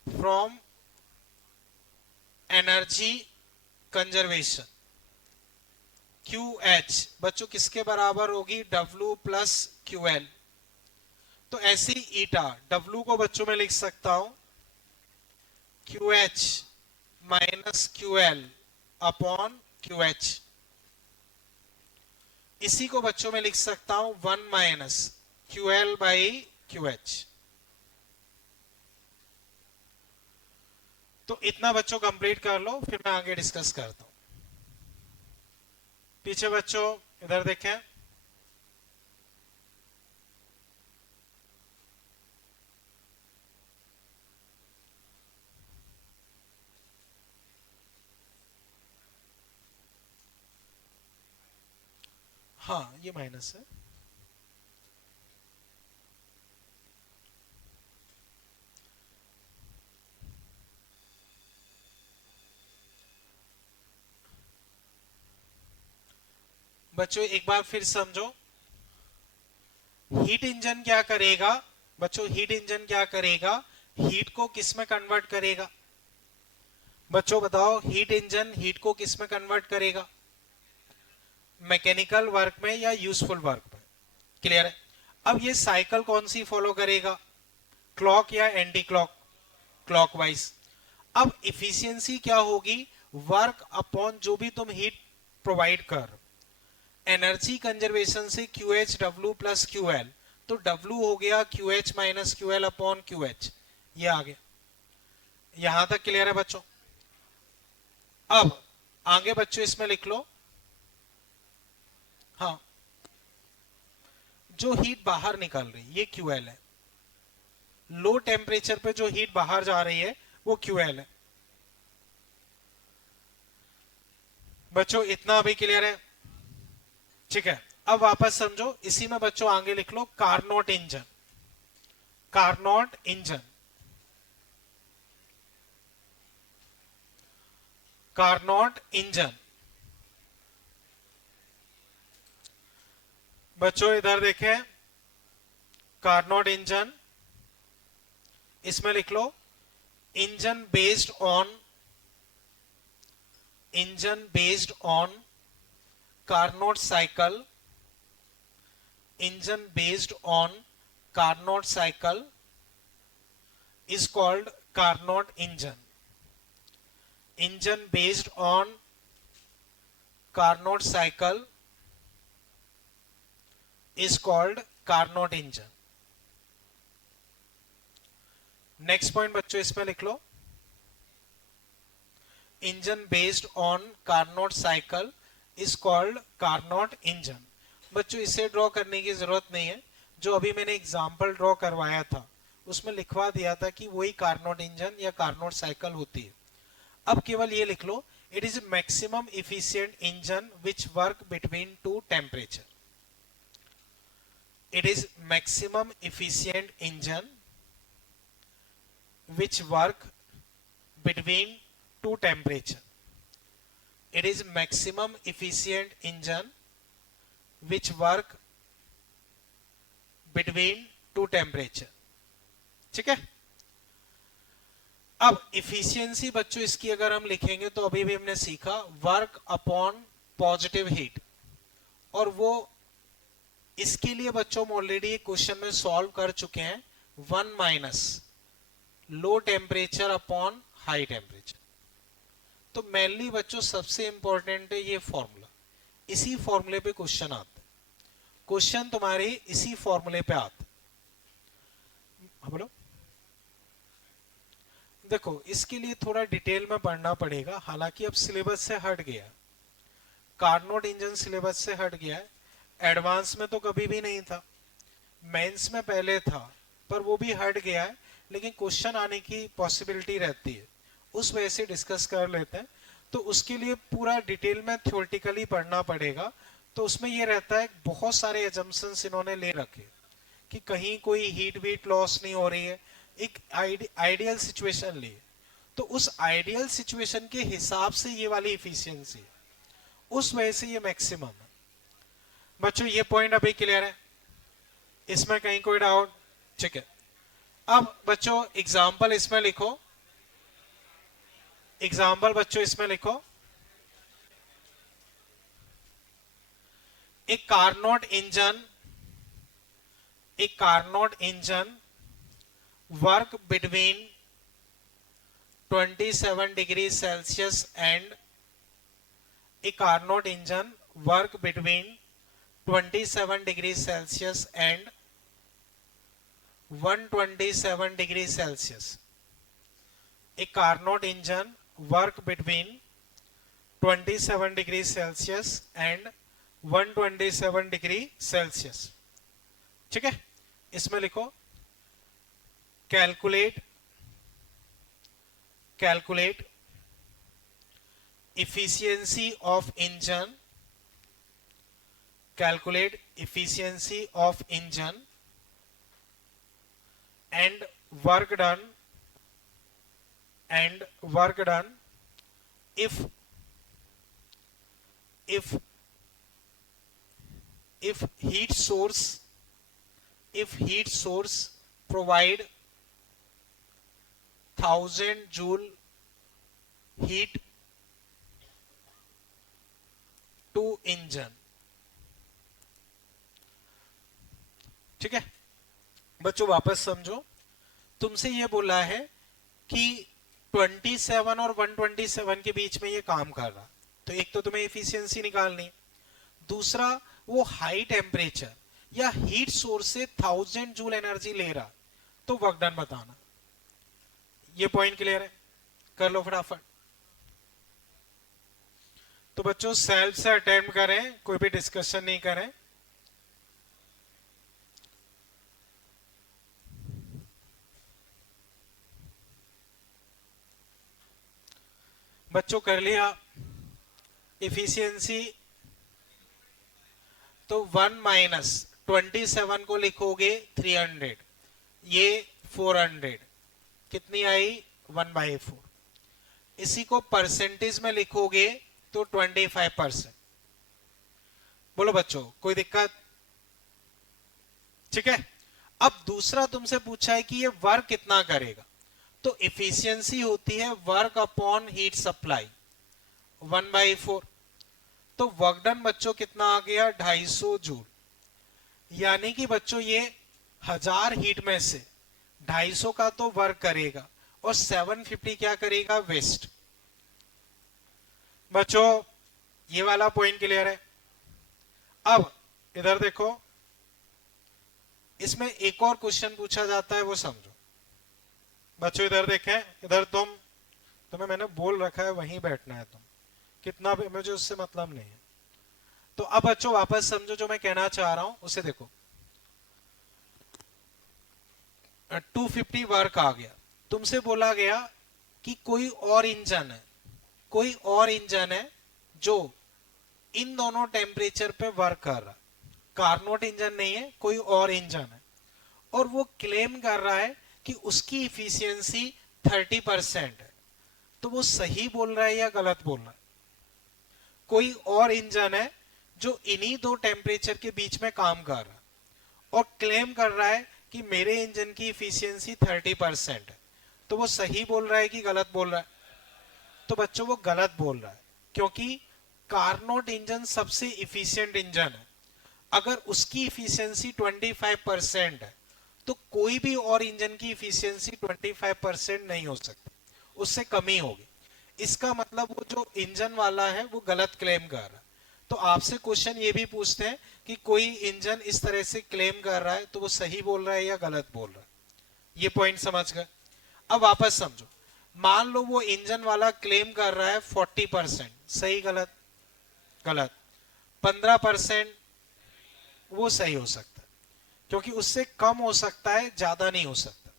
फ्रॉम एनर्जी कंजर्वेशन, QH बच्चों किसके बराबर होगी, W प्लस QL। तो ऐसे ही ईटा, W को बच्चों में लिख सकता हूं QH minus QL upon QH। इसी को बच्चों में लिख सकता हूं 1 माइनस QL बाई QH। तो इतना बच्चों कंप्लीट कर लो, फिर मैं आगे डिस्कस करता हूं। पीछे बच्चों इधर देखें, हाँ ये माइनस है। बच्चों एक बार फिर समझो, हीट इंजन क्या करेगा बच्चों, हीट इंजन क्या करेगा, हीट को किस में कन्वर्ट करेगा बच्चों, बताओ, हीट इंजन हीट को किस में कन्वर्ट करेगा, मैकेनिकल वर्क में या यूजफुल वर्क में। क्लियर है। अब ये साइकिल कौन सी फॉलो करेगा, क्लॉक या एंटी क्लॉक, क्लॉकवाइज। अब इफिशियंसी क्या होगी, वर्क अपॉन जो भी तुम हीट प्रोवाइड कर, एनर्जी कंजर्वेशन से QH W प्लस QL, तो W हो गया QH minus QL upon QH। ये आ गया, यहां तक क्लियर है बच्चों। अब आगे बच्चों इसमें लिख लो, हाँ जो हीट बाहर निकल रही ये QL है, लो टेम्परेचर पे जो हीट बाहर जा रही है वो QL है। बच्चों इतना अभी क्लियर है, ठीक है। अब वापस समझो, इसी में बच्चों आगे लिख लो Carnot engine, Carnot engine, Carnot engine. बच्चों इधर देखें, कार्नोट इंजन, इसमें लिख लो engine based on, engine based on Carnot cycle, engine based on Carnot cycle is called Carnot engine. Engine based on Carnot cycle is called Carnot engine. Next point बच्चों इसमें लिख लो, engine based on Carnot cycle is called Carnot engine. बच्चों इसे draw करने की जरूरत नहीं है, जो अभी मैंने एग्जांपल ड्रॉ करवाया था उसमें लिखवा दिया था कि वही कार्नोट इंजन या कार्नोट साइकिल होती है। अब केवल ये लिख लो, it is maximum efficient engine which work between two temperature, it is maximum efficient engine which work between two temperature, it is maximum efficient engine which work between two temperature। ठीक है। अब इफिशियंसी बच्चों इसकी अगर हम लिखेंगे तो अभी भी हमने सीखा वर्क अपॉन पॉजिटिव हीट, और वो इसके लिए बच्चों हम ऑलरेडी क्वेश्चन में सॉल्व कर चुके हैं, 1 minus low temperature upon high temperature. तो मेनली बच्चों सबसे इंपॉर्टेंट है ये फॉर्मूला, इसी फॉर्मूले पे क्वेश्चन आता है, क्वेश्चन तुम्हारे इसी फॉर्मूले पे आते। हाँ बोलो। देखो इसके लिए थोड़ा डिटेल में पढ़ना पड़ेगा, हालांकि अब सिलेबस से हट गया, कार्नोट इंजन सिलेबस से हट गया है। एडवांस में तो कभी भी नहीं था, मेंस में पहले था, पर वो भी हट गया है, लेकिन क्वेश्चन आने की पॉसिबिलिटी रहती है, उस वजह से डिस्कस कर लेते हैं। तो उसके लिए पूरा डिटेल में थ्योरेटिकली पढ़ना पड़ेगा। तो उसमें ये रहता है बहुत सारे एजम्पशंस इन्होंने ले रखे कि कहीं कोई हीट वीट लॉस नहीं हो रही है, एक आइडियल सिचुएशन ली, तो उस आइडियल सिचुएशन के हिसाब से ये वाली इफिशियंसी, उस वजह से ये मैक्सिमम है। बच्चों ये पॉइंट अभी क्लियर है, इसमें कहीं कोई डाउट? ठीक है। अब बच्चों एग्जाम्पल इसमें लिखो, एग्जाम्पल बच्चों इसमें लिखो, एक कार्नोट इंजन, एक Carnot engine work between 27 degree Celsius and a Carnot engine work between 27 degrees Celsius and 127 degrees Celsius. A Carnot engine work between 27 degrees Celsius and 127 degree Celsius. ठीक है, इसमें लिखो calculate efficiency of engine, calculate efficiency of engine and work done if heat source provide 1000 joule heat to engine. ठीक है बच्चों, वापस समझो, तुमसे ये बोला है कि 27 और 127 के बीच में ये काम कर रहा, तो एक तो तुम्हें एफिशिएंसी निकालनी, दूसरा वो हाई टेम्परेचर या हीट सोर्स से 1000 जूल एनर्जी ले रहा, तो वर्क डन बताना। ये पॉइंट क्लियर है? कर लो फटाफट। तो बच्चों सेल्फ से अटेम्प्ट करें, कोई भी डिस्कशन नहीं करें। बच्चों कर लिया इफिशियंसी, तो 1 माइनस 27 को लिखोगे 300, ये 400, कितनी आई 1/4। इसी को परसेंटेज में लिखोगे तो 25%। बोलो बच्चों कोई दिक्कत? ठीक है। अब दूसरा तुमसे पूछा है कि ये वर्क कितना करेगा, तो इफिशियंसी होती है वर्क अपॉन हीट सप्लाई 1/4। तो वर्क डन बच्चों कितना आ गया 250 जूल, यानी कि बच्चों ये 1000 हीट में से 250 का तो वर्क करेगा और 750 क्या करेगा वेस्ट। बच्चों ये वाला पॉइंट क्लियर है? अब इधर देखो, इसमें एक और क्वेश्चन पूछा जाता है, वो समझो। बच्चों इधर देखें, इधर तुम्हें मैंने बोल रखा है वहीं बैठना है, तुम कितना भी, मुझे उससे मतलब नहीं है। तो अब बच्चों वापस समझो, जो मैं कहना चाह रहा हूं उसे देखो। 250 वर्क आ गया, तुमसे बोला गया कि कोई और इंजन है जो इन दोनों टेम्परेचर पे वर्क कर रहा, कार्नोट इंजन नहीं है, कोई और इंजन है, और वो क्लेम कर रहा है कि उसकी इफिशियंसी 30% है। तो वो सही बोल रहा है या गलत बोल रहा है? कोई और इंजन है जो इन्हीं दो टेम्परेचर के बीच में काम कर रहा है और क्लेम कर रहा है कि मेरे इंजन की इफिशियंसी 30% है, तो वो सही बोल रहा है कि गलत बोल रहा है? तो बच्चों वो गलत बोल रहा है, क्योंकि कार्नोट इंजन सबसे इफिशियंट इंजन है। अगर उसकी इफिशियंसी 25% है तो कोई भी और इंजन की इफिशियंसी 25% नहीं हो सकती, उससे कमी होगी। इसका मतलब वो जो इंजन वाला है वो गलत क्लेम कर रहा है। तो आपसे क्वेश्चन ये भी पूछते हैं कि कोई इंजन इस तरह से क्लेम कर रहा है तो वो सही बोल रहा है या गलत बोल रहा है। ये पॉइंट समझ गए? अब वापस समझो, मान लो वो इंजन वाला क्लेम कर रहा है 40%, सही गलत? गलत। 15% वो सही हो सकता है, क्योंकि उससे कम हो सकता है, ज्यादा नहीं हो सकता।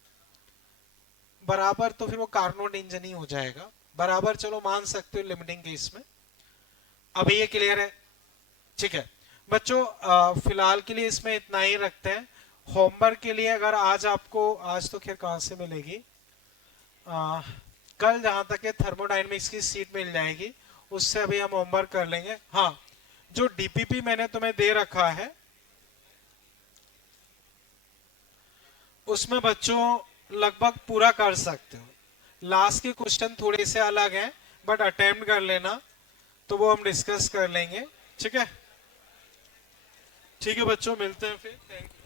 बराबर तो फिर वो कार्नोट इंजन ही हो जाएगा। बराबर चलो मान सकते हो लिमिटिंग केस में। अभी ये क्लियर है? ठीक है बच्चों, फिलहाल के लिए इसमें इतना ही रखते हैं। होमवर्क के लिए अगर आज आपको, आज तो खैर कहां से मिलेगी, कल जहां तक है थर्मोडायनेमिक्स की सीट मिल जाएगी, उससे अभी हम होमवर्क कर लेंगे। हाँ, जो डीपीपी मैंने तुम्हें दे रखा है उसमें बच्चों लगभग पूरा कर सकते हो। लास्ट के क्वेश्चन थोड़े से अलग हैं, बट अटेम्प्ट कर लेना, तो वो हम डिस्कस कर लेंगे। ठीक है? ठीक है बच्चों, मिलते हैं फिर। Thank you.